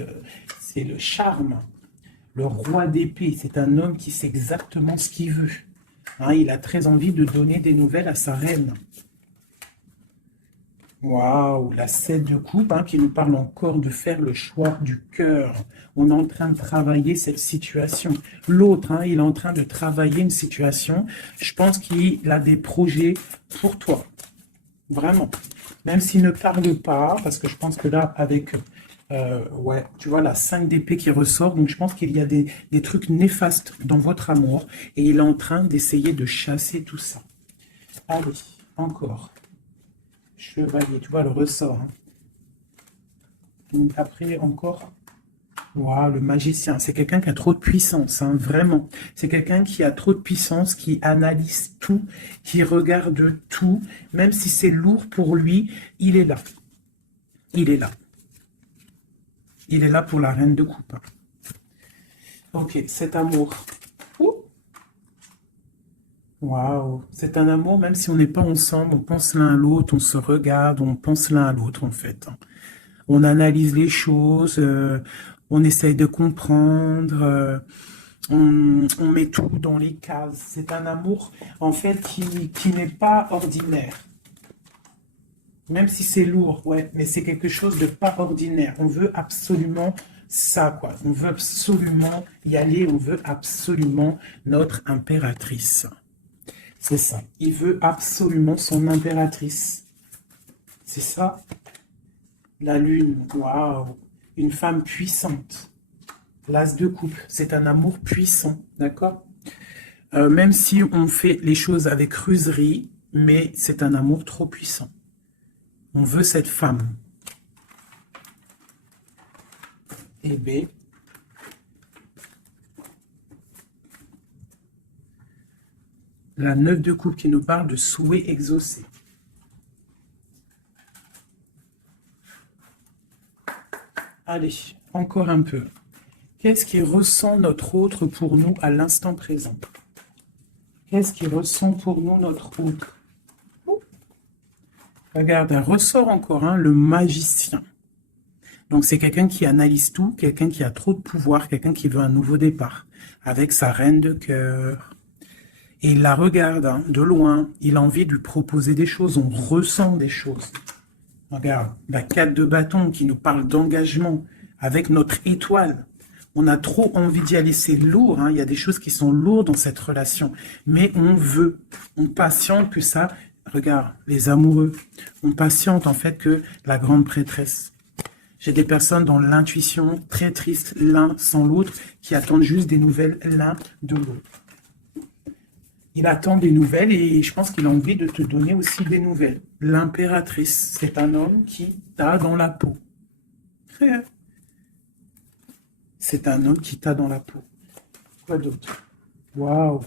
le charme. Le roi d'épée, c'est un homme qui sait exactement ce qu'il veut. Hein, il a très envie de donner des nouvelles à sa reine. Waouh, la 7 de coupe, hein, qui nous parle encore de faire le choix du cœur. On est en train de travailler cette situation. L'autre, hein, il est en train de travailler une situation. Je pense qu'il a des projets pour toi. Vraiment. Même s'il ne parle pas, parce que je pense que là, avec, ouais, tu vois, la 5 d'épée qui ressort, donc je pense qu'il y a des trucs néfastes dans votre amour, et il est en train d'essayer de chasser tout ça. Allez, encore. Chevalier, tu vois le ressort, hein. Donc après, encore, waouh, le magicien, c'est quelqu'un qui a trop de puissance, hein, vraiment. C'est quelqu'un qui a trop de puissance, qui analyse tout, qui regarde tout, même si c'est lourd pour lui, il est là. Il est là. Il est là pour la reine de coupe, hein. Ok, cet amour. Ouh. Waouh, c'est un amour, même si on n'est pas ensemble, on pense l'un à l'autre, on se regarde, on pense l'un à l'autre, en fait, hein. On analyse les choses, on essaye de comprendre, on met tout dans les cases. C'est un amour, en fait, qui n'est pas ordinaire. Même si c'est lourd, ouais, mais c'est quelque chose de pas ordinaire. On veut absolument ça, quoi. On veut absolument y aller, on veut absolument notre impératrice. C'est ça. Il veut absolument son impératrice. C'est ça. La lune, waouh, une femme puissante. L'as de coupe, c'est un amour puissant, d'accord? Même si on fait les choses avec ruserie, mais c'est un amour trop puissant. On veut cette femme. Et B. La 9 de coupe qui nous parle de souhait exaucé. Allez, encore un peu. Qu'est-ce qui ressent notre autre pour nous à l'instant présent? Qu'est-ce qu'il ressent pour nous, notre hôte? Ouh. Regarde, un ressort encore, hein, le magicien. Donc c'est quelqu'un qui analyse tout, quelqu'un qui a trop de pouvoir, quelqu'un qui veut un nouveau départ, avec sa reine de cœur. Et il la regarde hein, de loin, il a envie de lui proposer des choses, on ressent des choses. Regarde, la 4 de bâton qui nous parle d'engagement avec notre étoile. On a trop envie d'y aller, c'est lourd, hein. Il y a des choses qui sont lourdes dans cette relation. Mais on patiente que ça, regarde, les amoureux, on patiente en fait que la grande prêtresse. J'ai des personnes dans l'intuition, très tristes l'un sans l'autre, qui attendent juste des nouvelles l'un de l'autre. Il attend des nouvelles et je pense qu'il a envie de te donner aussi des nouvelles. L'impératrice, c'est un homme qui t'a dans la peau. C'est un homme qui t'a dans la peau. Quoi d'autre? Waouh!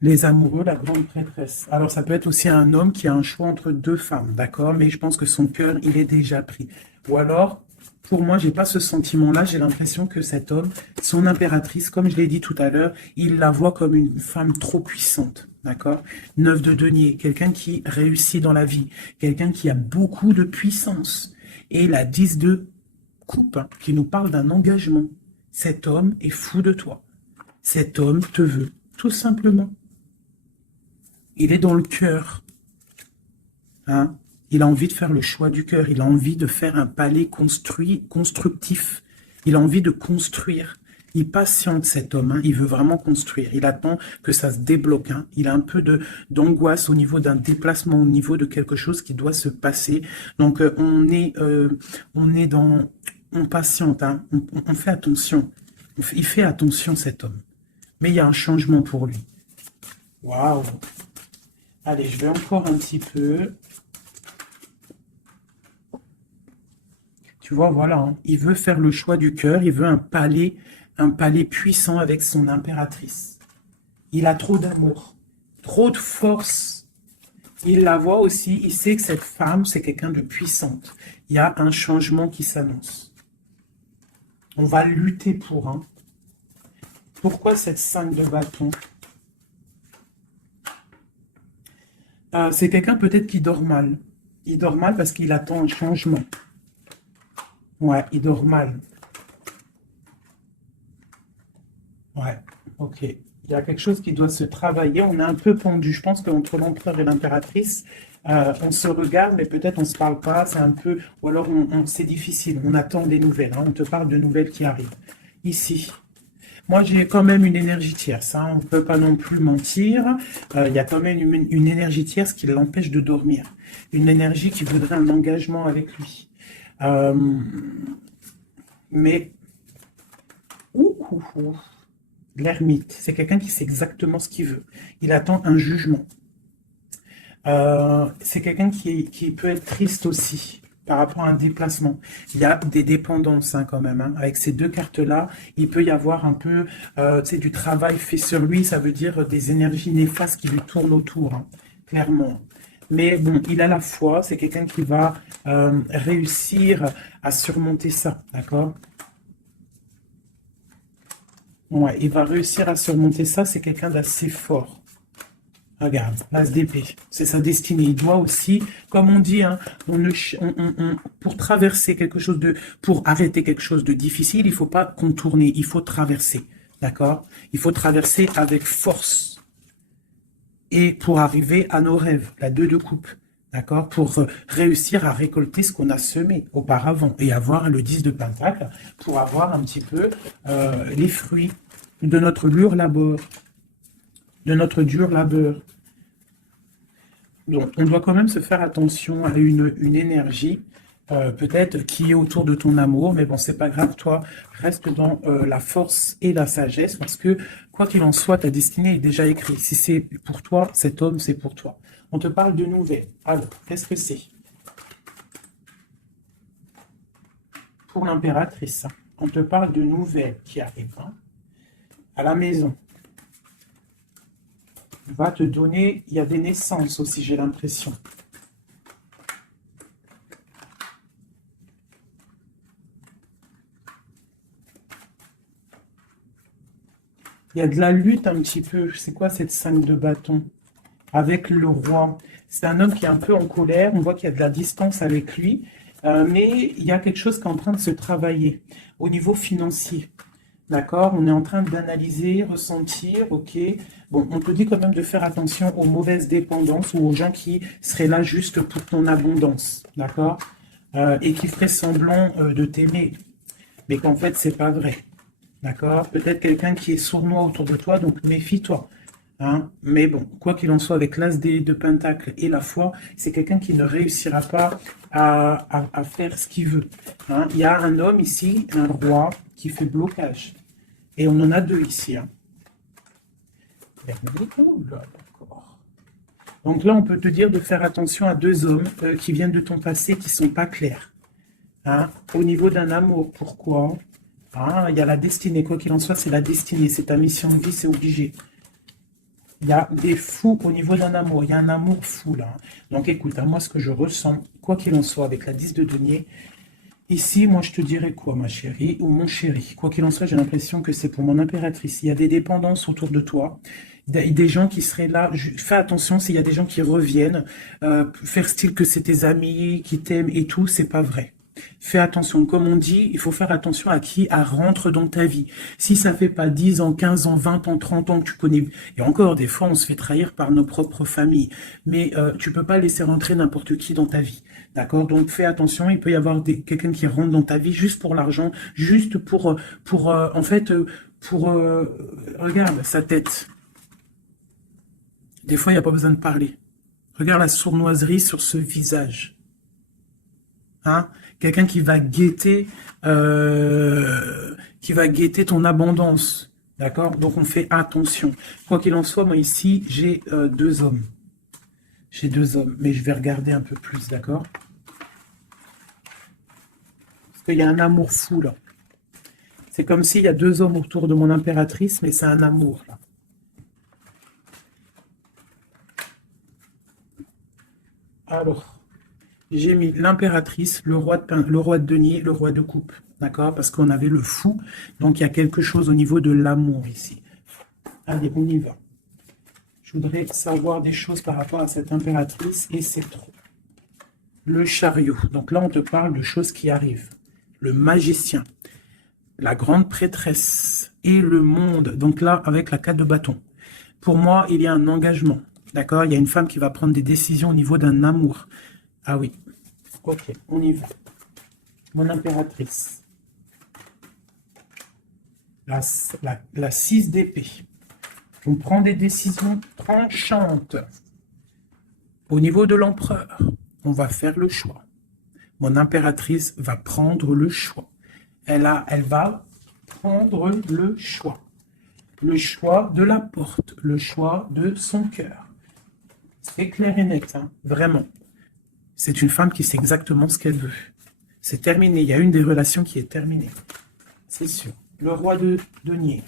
Les amoureux, la grande prêtresse. Alors, ça peut être aussi un homme qui a un choix entre deux femmes, d'accord? Mais je pense que son cœur, il est déjà pris. Ou alors, pour moi, j'ai pas ce sentiment-là. J'ai l'impression que cet homme, son impératrice, comme je l'ai dit tout à l'heure, il la voit comme une femme trop puissante, d'accord? 9 de denier, quelqu'un qui réussit dans la vie, quelqu'un qui a beaucoup de puissance. Et la 10 de coupe, hein, qui nous parle d'un engagement. Cet homme est fou de toi. Cet homme te veut, tout simplement. Il est dans le cœur. Hein? Il a envie de faire le choix du cœur. Il a envie de faire un palais constructif. Il a envie de construire. Il patiente, cet homme. Hein? Il veut vraiment construire. Il attend que ça se débloque. Hein? Il a un peu d'angoisse au niveau d'un déplacement, au niveau de quelque chose qui doit se passer. Donc, on patiente. Hein? On fait attention. Il fait attention, cet homme. Mais il y a un changement pour lui. Waouh! Allez, je vais encore un petit peu. Tu vois, voilà, hein. Il veut faire le choix du cœur, il veut un palais puissant avec son impératrice. Il a trop d'amour, trop de force. Il la voit aussi, il sait que cette femme, c'est quelqu'un de puissante. Il y a un changement qui s'annonce. On va lutter pour un. Pourquoi cette 5 de bâton? C'est quelqu'un peut-être qui dort mal. Il dort mal parce qu'il attend un changement. Ouais, il dort mal. Ouais, ok. Il y a quelque chose qui doit se travailler. On est un peu pendu. Je pense qu'entre l'empereur et l'impératrice, on se regarde, mais peut-être on se parle pas. C'est un peu, ou alors c'est difficile. On attend des nouvelles. Hein. On te parle de nouvelles qui arrivent. Ici. Moi, j'ai quand même une énergie tierce. Hein. On ne peut pas non plus mentir. Il y a quand même une énergie tierce qui l'empêche de dormir. Une énergie qui voudrait un engagement avec lui. Euh, mais, l'ermite, c'est quelqu'un qui sait exactement ce qu'il veut. Il attend un jugement. C'est quelqu'un qui peut être triste aussi par rapport à un déplacement. Il y a des dépendances hein, quand même. Hein. Avec ces deux cartes-là, il peut y avoir un peu du travail fait sur lui. Ça veut dire des énergies néfastes qui lui tournent autour, hein, clairement. Mais bon, il a la foi. C'est quelqu'un qui va réussir à surmonter ça, d'accord? Ouais, il va réussir à surmonter ça. C'est quelqu'un d'assez fort. Regarde, l'as d'épée, c'est sa destinée. Il doit aussi, comme on dit, hein, pour traverser quelque chose pour arrêter quelque chose de difficile, il ne faut pas contourner, il faut traverser, d'accord? Il faut traverser avec force. Et pour arriver à nos rêves, la 2 de coupe, d'accord? Pour réussir à récolter ce qu'on a semé auparavant et avoir le 10 de pentacle pour avoir un petit peu les fruits de notre dur labeur. De notre dur labeur. Donc, on doit quand même se faire attention à une énergie, peut-être qui est autour de ton amour, mais bon, c'est pas grave, toi, reste dans la force et la sagesse, parce que, quoi qu'il en soit, ta destinée est déjà écrite. Si c'est pour toi, cet homme, c'est pour toi. On te parle de nouvelles. Alors, qu'est-ce que c'est? Pour l'impératrice, hein. On te parle de nouvelles qui arrivent hein, à la maison. Va te donner, il y a des naissances aussi, j'ai l'impression. Il y a de la lutte un petit peu. C'est quoi cette 5 de bâton? Avec le roi. C'est un homme qui est un peu en colère. On voit qu'il y a de la distance avec lui. Mais il y a quelque chose qui est en train de se travailler au niveau financier. D'accord? On est en train d'analyser, ressentir, ok. Bon, on te dit quand même de faire attention aux mauvaises dépendances ou aux gens qui seraient là juste pour ton abondance. D'accord? Et qui feraient semblant de t'aimer. Mais qu'en fait, c'est pas vrai. D'accord? Peut-être quelqu'un qui est sournois autour de toi, donc méfie-toi. Hein? Mais bon, quoi qu'il en soit, avec l'as de Pentacle et la foi, c'est quelqu'un qui ne réussira pas à faire ce qu'il veut. Hein? Il y a un homme ici, un roi, qui fait blocage. Et on en a deux ici. Hein. Oh là, d'accord. Donc là, on peut te dire de faire attention à deux hommes qui viennent de ton passé qui ne sont pas clairs. Hein? Au niveau d'un amour, pourquoi? Ah, il y a la destinée, quoi qu'il en soit, c'est la destinée, c'est ta mission de vie, c'est obligé. Il y a des fous au niveau d'un amour, il y a un amour fou là. Donc écoute, à moi ce que je ressens, quoi qu'il en soit, avec la 10 de denier, ici, moi je te dirais quoi, ma chérie, ou mon chéri? Quoi qu'il en soit, j'ai l'impression que c'est pour mon impératrice. Il y a des dépendances autour de toi, des gens qui seraient là. Fais attention s'il y a des gens qui reviennent, faire style que c'est tes amis, qui t'aiment et tout, c'est pas vrai. Fais attention, comme on dit, il faut faire attention à qui rentre dans ta vie. Si ça fait pas 10 ans, 15 ans, 20 ans, 30 ans que tu connais, et encore des fois on se fait trahir par nos propres familles, mais tu peux pas laisser rentrer n'importe qui dans ta vie. D'accord? Donc fais attention, il peut y avoir quelqu'un qui rentre dans ta vie juste pour l'argent, juste pour en fait, regarde sa tête. Des fois, il n'y a pas besoin de parler. Regarde la sournoiserie sur ce visage. Hein? Quelqu'un qui va guetter ton abondance. D'accord? Donc on fait attention. Quoi qu'il en soit, moi ici, j'ai deux hommes. J'ai deux hommes, mais je vais regarder un peu plus, d'accord? Parce qu'il y a un amour fou, là. C'est comme s'il y a deux hommes autour de mon impératrice, mais c'est un amour, là. Alors, j'ai mis l'impératrice, le roi de denier, le roi de coupe. D'accord? Parce qu'on avait le fou. Donc, il y a quelque chose au niveau de l'amour ici. Allez, on y va. Je voudrais savoir des choses par rapport à cette impératrice et c'est trop. Le chariot. Donc là, on te parle de choses qui arrivent. Le magicien. La grande prêtresse. Et le monde. Donc là, avec la 4 de bâton. Pour moi, il y a un engagement. D'accord? Il y a une femme qui va prendre des décisions au niveau d'un amour. Ah oui. Ok, on y va. Mon impératrice. La 6 d'épée. On prend des décisions tranchantes. Au niveau de l'empereur, on va faire le choix. Mon impératrice va prendre le choix. Elle va prendre le choix. Le choix de la porte, le choix de son cœur. C'est clair et net, hein, vraiment. C'est une femme qui sait exactement ce qu'elle veut. C'est terminé. Il y a une des relations qui est terminée. C'est sûr. Le roi de denier.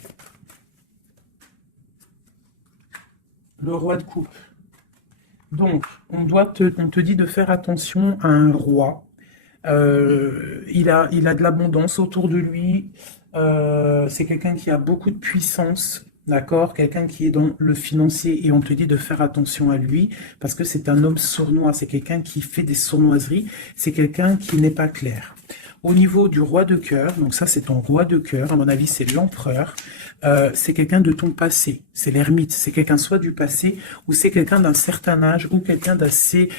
Le roi de coupe. Donc, on te dit de faire attention à un roi. Il a de l'abondance autour de lui. C'est quelqu'un qui a beaucoup de puissance. D'accord? Quelqu'un qui est dans le financier et on te dit de faire attention à lui parce que c'est un homme sournois. C'est quelqu'un qui fait des sournoiseries. C'est quelqu'un qui n'est pas clair. Au niveau du roi de cœur, donc ça c'est ton roi de cœur, à mon avis c'est l'empereur, c'est quelqu'un de ton passé, c'est l'ermite, c'est quelqu'un soit du passé ou c'est quelqu'un d'un certain âge ou quelqu'un d'assez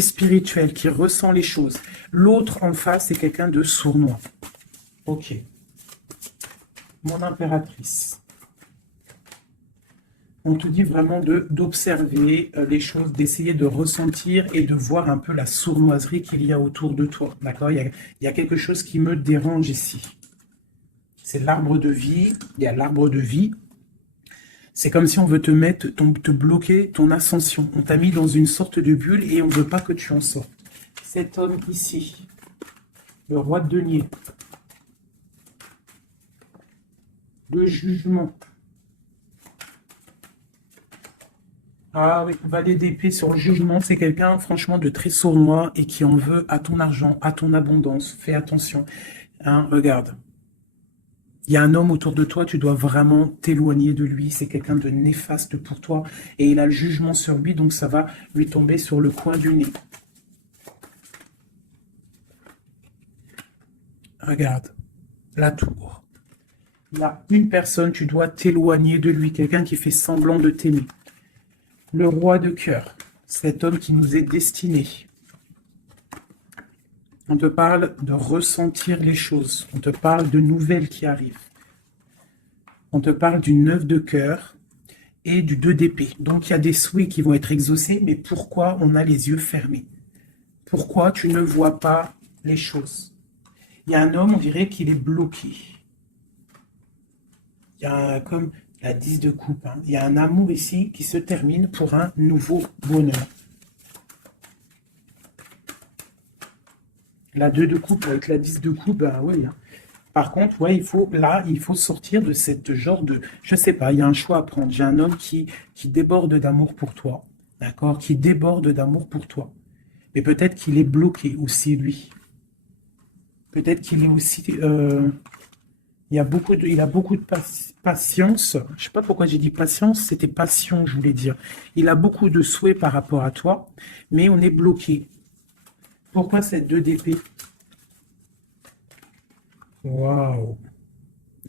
spirituel, qui ressent les choses. L'autre en face c'est quelqu'un de sournois. Ok. Mon impératrice. On te dit vraiment d'observer les choses, d'essayer de ressentir et de voir un peu la sournoiserie qu'il y a autour de toi. D'accord? Il y a quelque chose qui me dérange ici. C'est l'arbre de vie. Il y a l'arbre de vie. C'est comme si on veut te bloquer ton ascension. On t'a mis dans une sorte de bulle et on ne veut pas que tu en sortes. Cet homme ici, le roi de denier, le jugement. Ah oui, valet d'épée sur le jugement, c'est quelqu'un franchement de très sournois et qui en veut à ton argent, à ton abondance. Fais attention. Hein, regarde. Il y a un homme autour de toi, tu dois vraiment t'éloigner de lui. C'est quelqu'un de néfaste pour toi. Et il a le jugement sur lui, donc ça va lui tomber sur le coin du nez. Regarde, la tour. Il y a une personne, tu dois t'éloigner de lui. Quelqu'un qui fait semblant de t'aimer. Le roi de cœur. Cet homme qui nous est destiné. On te parle de ressentir les choses. On te parle de nouvelles qui arrivent. On te parle du 9 de cœur et du 2 d'épée. Donc, il y a des souhaits qui vont être exaucés, mais pourquoi on a les yeux fermés? Pourquoi tu ne vois pas les choses? Il y a un homme, on dirait qu'il est bloqué. Il y a comme la 10 de coupe. Hein. Il y a un amour ici qui se termine pour un nouveau bonheur. La 2 de coupe avec la 10 de coupe, ben oui. Hein. Par contre, ouais, il faut sortir de cette genre de... Je sais pas, il y a un choix à prendre. J'ai un homme qui déborde d'amour pour toi. D'accord? Qui déborde d'amour pour toi. Mais peut-être qu'il est bloqué aussi, lui. Peut-être qu'il est aussi... il a beaucoup de patience. Je sais pas pourquoi j'ai dit patience, c'était passion, je voulais dire. Il a beaucoup de souhaits par rapport à toi, mais on est bloqué. Pourquoi cette 2 d'épée? Waouh!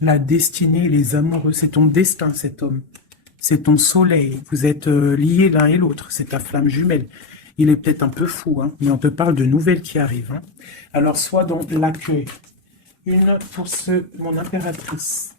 La destinée, les amoureux, c'est ton destin, cet homme. C'est ton soleil. Vous êtes liés l'un et l'autre. C'est ta flamme jumelle. Il est peut-être un peu fou, hein, mais on te parle de nouvelles qui arrivent. Hein. Alors, sois dans l'accueil. Une pour mon impératrice.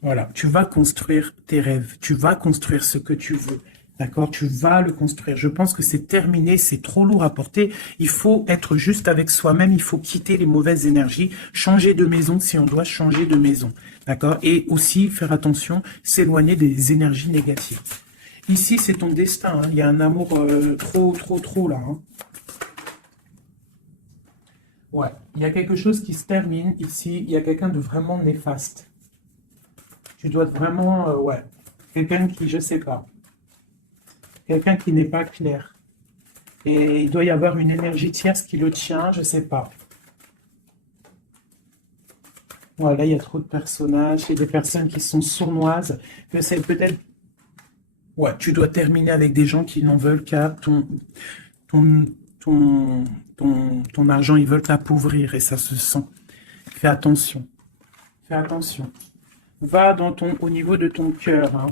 Voilà, tu vas construire tes rêves. Tu vas construire ce que tu veux. D'accord? Tu vas le construire. Je pense que c'est terminé, c'est trop lourd à porter. Il faut être juste avec soi-même, il faut quitter les mauvaises énergies, changer de maison si on doit changer de maison. D'accord? Et aussi faire attention, s'éloigner des énergies négatives. Ici, c'est ton destin. Hein. Il y a un amour trop là. Hein. Ouais, il y a quelque chose qui se termine ici. Il y a quelqu'un de vraiment néfaste. Tu dois vraiment, ouais, quelqu'un qui, je sais pas. Quelqu'un qui n'est pas clair. Et il doit y avoir une énergie tierce qui le tient, je ne sais pas. Voilà, il y a trop de personnages. Il y a des personnes qui sont sournoises. Que c'est peut-être... Ouais, tu dois terminer avec des gens qui n'en veulent qu'à ton argent. Ils veulent t'appauvrir et ça se sent. Fais attention. Fais attention. Va au niveau de ton cœur. Hein.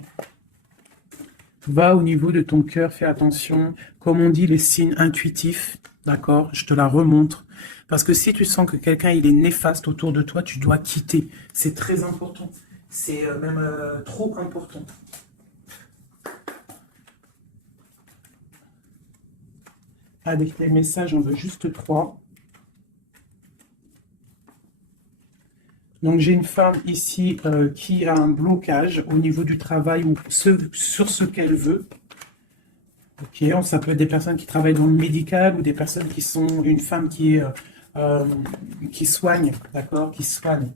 Va au niveau de ton cœur, fais attention. Comme on dit, les signes intuitifs, d'accord? Je te la remontre. Parce que si tu sens que quelqu'un il est néfaste autour de toi, tu dois quitter. C'est très important. C'est même trop important. Avec les messages, on veut juste 3. Donc, j'ai une femme ici qui a un blocage au niveau du travail ou sur ce qu'elle veut. Ok, ça peut être des personnes qui travaillent dans le médical ou des personnes qui sont une femme qui soigne, d'accord, qui soigne.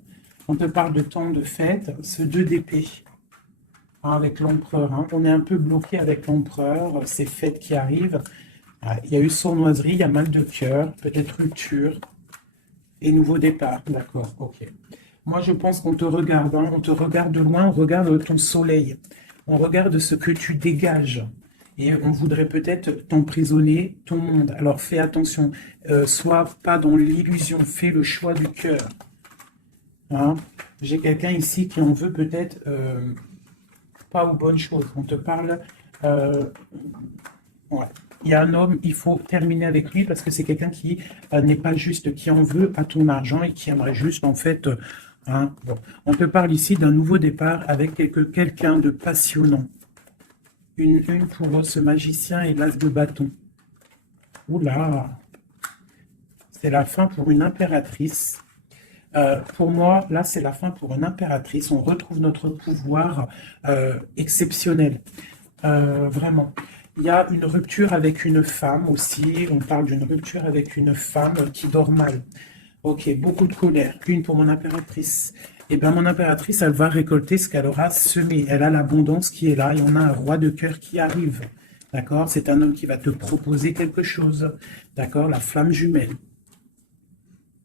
On te parle de temps de fête, ce 2 d'épée hein, avec l'empereur. Hein. On est un peu bloqué avec l'empereur, ces fêtes qui arrivent. Il y a eu sournoiserie, il y a mal de cœur, peut-être rupture et nouveau départ. D'accord, ok. Moi, je pense qu'on te regarde, hein, on te regarde de loin, on regarde ton soleil, on regarde ce que tu dégages. Et on voudrait peut-être t'emprisonner, ton monde. Alors fais attention, sois pas dans l'illusion, fais le choix du cœur. Hein? J'ai quelqu'un ici qui en veut peut-être pas aux bonnes choses. On te parle... ouais. Il y a un homme, il faut terminer avec lui parce que c'est quelqu'un qui n'est pas juste, qui en veut à ton argent et qui aimerait juste en fait... hein, bon. On te parle ici d'un nouveau départ avec quelqu'un de passionnant. Une pour ce magicien et l'as de bâton. Oula! C'est la fin pour une impératrice. Pour moi, là, c'est la fin pour une impératrice. On retrouve notre pouvoir exceptionnel. Vraiment. Il y a une rupture avec une femme aussi. On parle d'une rupture avec une femme qui dort mal. Ok, beaucoup de colère. Une pour mon impératrice. Et bien, mon impératrice, elle va récolter ce qu'elle aura semé. Elle a l'abondance qui est là et on a un roi de cœur qui arrive. D'accord? C'est un homme qui va te proposer quelque chose. D'accord? La flamme jumelle.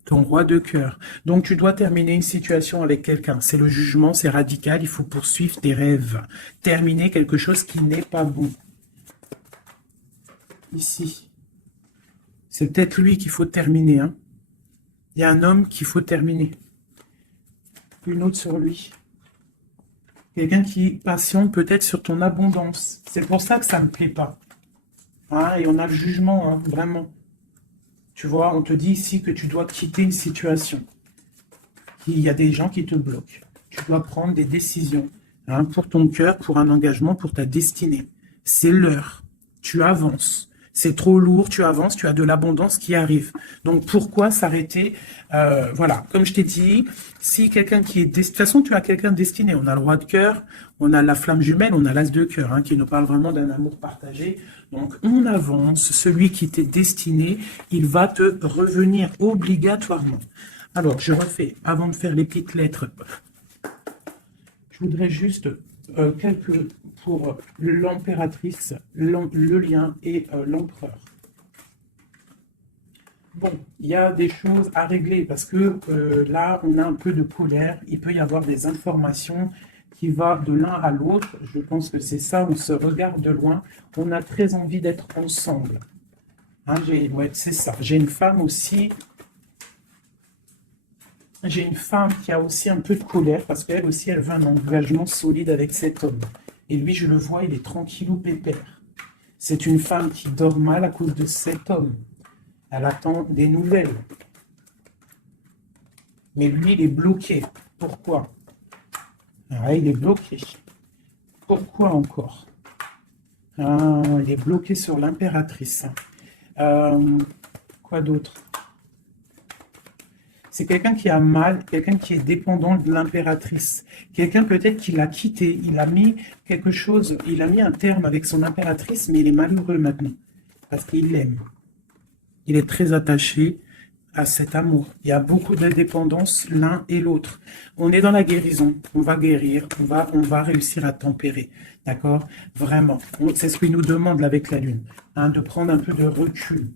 Ton roi de cœur. Donc, tu dois terminer une situation avec quelqu'un. C'est le jugement, c'est radical. Il faut poursuivre tes rêves. Terminer quelque chose qui n'est pas bon. Ici. C'est peut-être lui qu'il faut terminer. Hein. Il y a un homme qu'il faut terminer. Une autre sur lui. Quelqu'un qui patiente peut-être sur ton abondance. C'est pour ça que ça ne me plaît pas. Hein, et on a le jugement, hein, vraiment. Tu vois, on te dit ici que tu dois quitter une situation. Il y a des gens qui te bloquent. Tu dois prendre des décisions, hein, pour ton cœur, pour un engagement, pour ta destinée. C'est l'heure. Tu avances. C'est trop lourd, tu avances, tu as de l'abondance qui arrive. Donc, pourquoi s'arrêter? Voilà, comme je t'ai dit, si quelqu'un qui est... De toute façon, tu as quelqu'un destiné. On a le roi de cœur, on a la flamme jumelle, on a l'as de cœur, hein, qui nous parle vraiment d'un amour partagé. Donc, on avance. Celui qui t'est destiné, il va te revenir obligatoirement. Alors, je refais, avant de faire les petites lettres, je voudrais juste quelques pour l'impératrice, le lien et l'empereur. Bon, il y a des choses à régler parce que là, on a un peu de colère. Il peut y avoir des informations qui vont de l'un à l'autre. Je pense que c'est ça, on se regarde de loin. On a très envie d'être ensemble. Hein, ouais, c'est ça. J'ai une femme aussi. J'ai une femme qui a aussi un peu de colère parce qu'elle aussi, elle veut un engagement solide avec cet homme. Et lui, je le vois, il est tranquillou pépère. C'est une femme qui dort mal à cause de cet homme. Elle attend des nouvelles. Mais lui, il est bloqué. Pourquoi? Ah, il est bloqué. Pourquoi encore? Ah, il est bloqué sur l'impératrice. Quoi d'autre? C'est quelqu'un qui a mal, quelqu'un qui est dépendant de l'impératrice. Quelqu'un peut-être qui l'a quitté, il a mis quelque chose, il a mis un terme avec son impératrice, mais il est malheureux maintenant. Parce qu'il l'aime. Il est très attaché à cet amour. Il y a beaucoup de dépendance l'un et l'autre. On est dans la guérison, on va guérir, on va réussir à tempérer. D'accord? Vraiment. C'est ce qu'il nous demande là, avec la Lune. Hein, de prendre un peu de recul.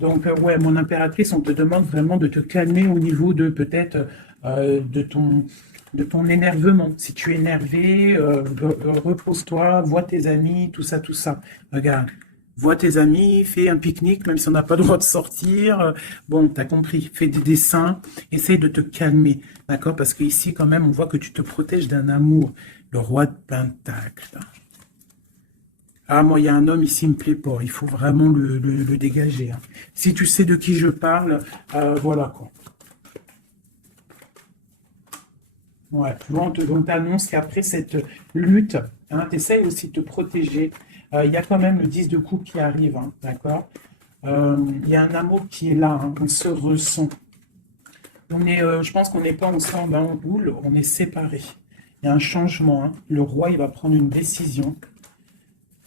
Donc, ouais, mon impératrice, on te demande vraiment de te calmer au niveau de peut-être de ton énervement. Si tu es énervé, repose-toi, vois tes amis, tout ça, tout ça. Regarde, vois tes amis, fais un pique-nique, même si on n'a pas le droit de sortir. Bon, t'as compris, fais des dessins, essaye de te calmer, d'accord? Parce qu'ici, quand même, on voit que tu te protèges d'un amour. Le roi de Pentacle. Ah, moi, il y a un homme ici, il me plaît pas. Il faut vraiment le dégager. Hein. Si tu sais de qui je parle, voilà quoi. Ouais, tu vois, on t'annonce qu'après cette lutte, hein, tu essayes aussi de te protéger. Il y a quand même le 10 de coupe qui arrive, hein, d'accord? Il y a un amour qui est là, hein, on se ressent. Je pense qu'on n'est pas ensemble, hein, en boule, on est séparés. Il y a un changement. Hein. Le roi, il va prendre une décision.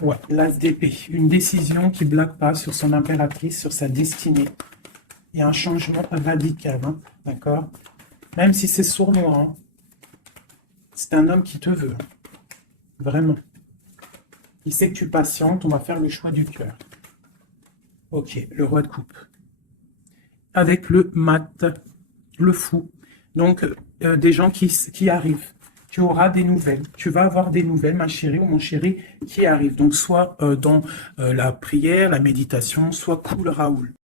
Ouais, l'as d'épée. Une décision qui ne blague pas sur son impératrice, sur sa destinée. Il y a un changement radical, hein, d'accord? Même si c'est sournois, hein. C'est un homme qui te veut. Hein. Vraiment. Il sait que tu patientes, on va faire le choix du cœur. Ok, le roi de coupe. Avec le mat, le fou. Donc, des gens qui arrivent. Tu auras des nouvelles. Tu vas avoir des nouvelles, ma chérie ou mon chéri, qui arrivent. Donc, soit dans la prière, la méditation, soit cool Raoul.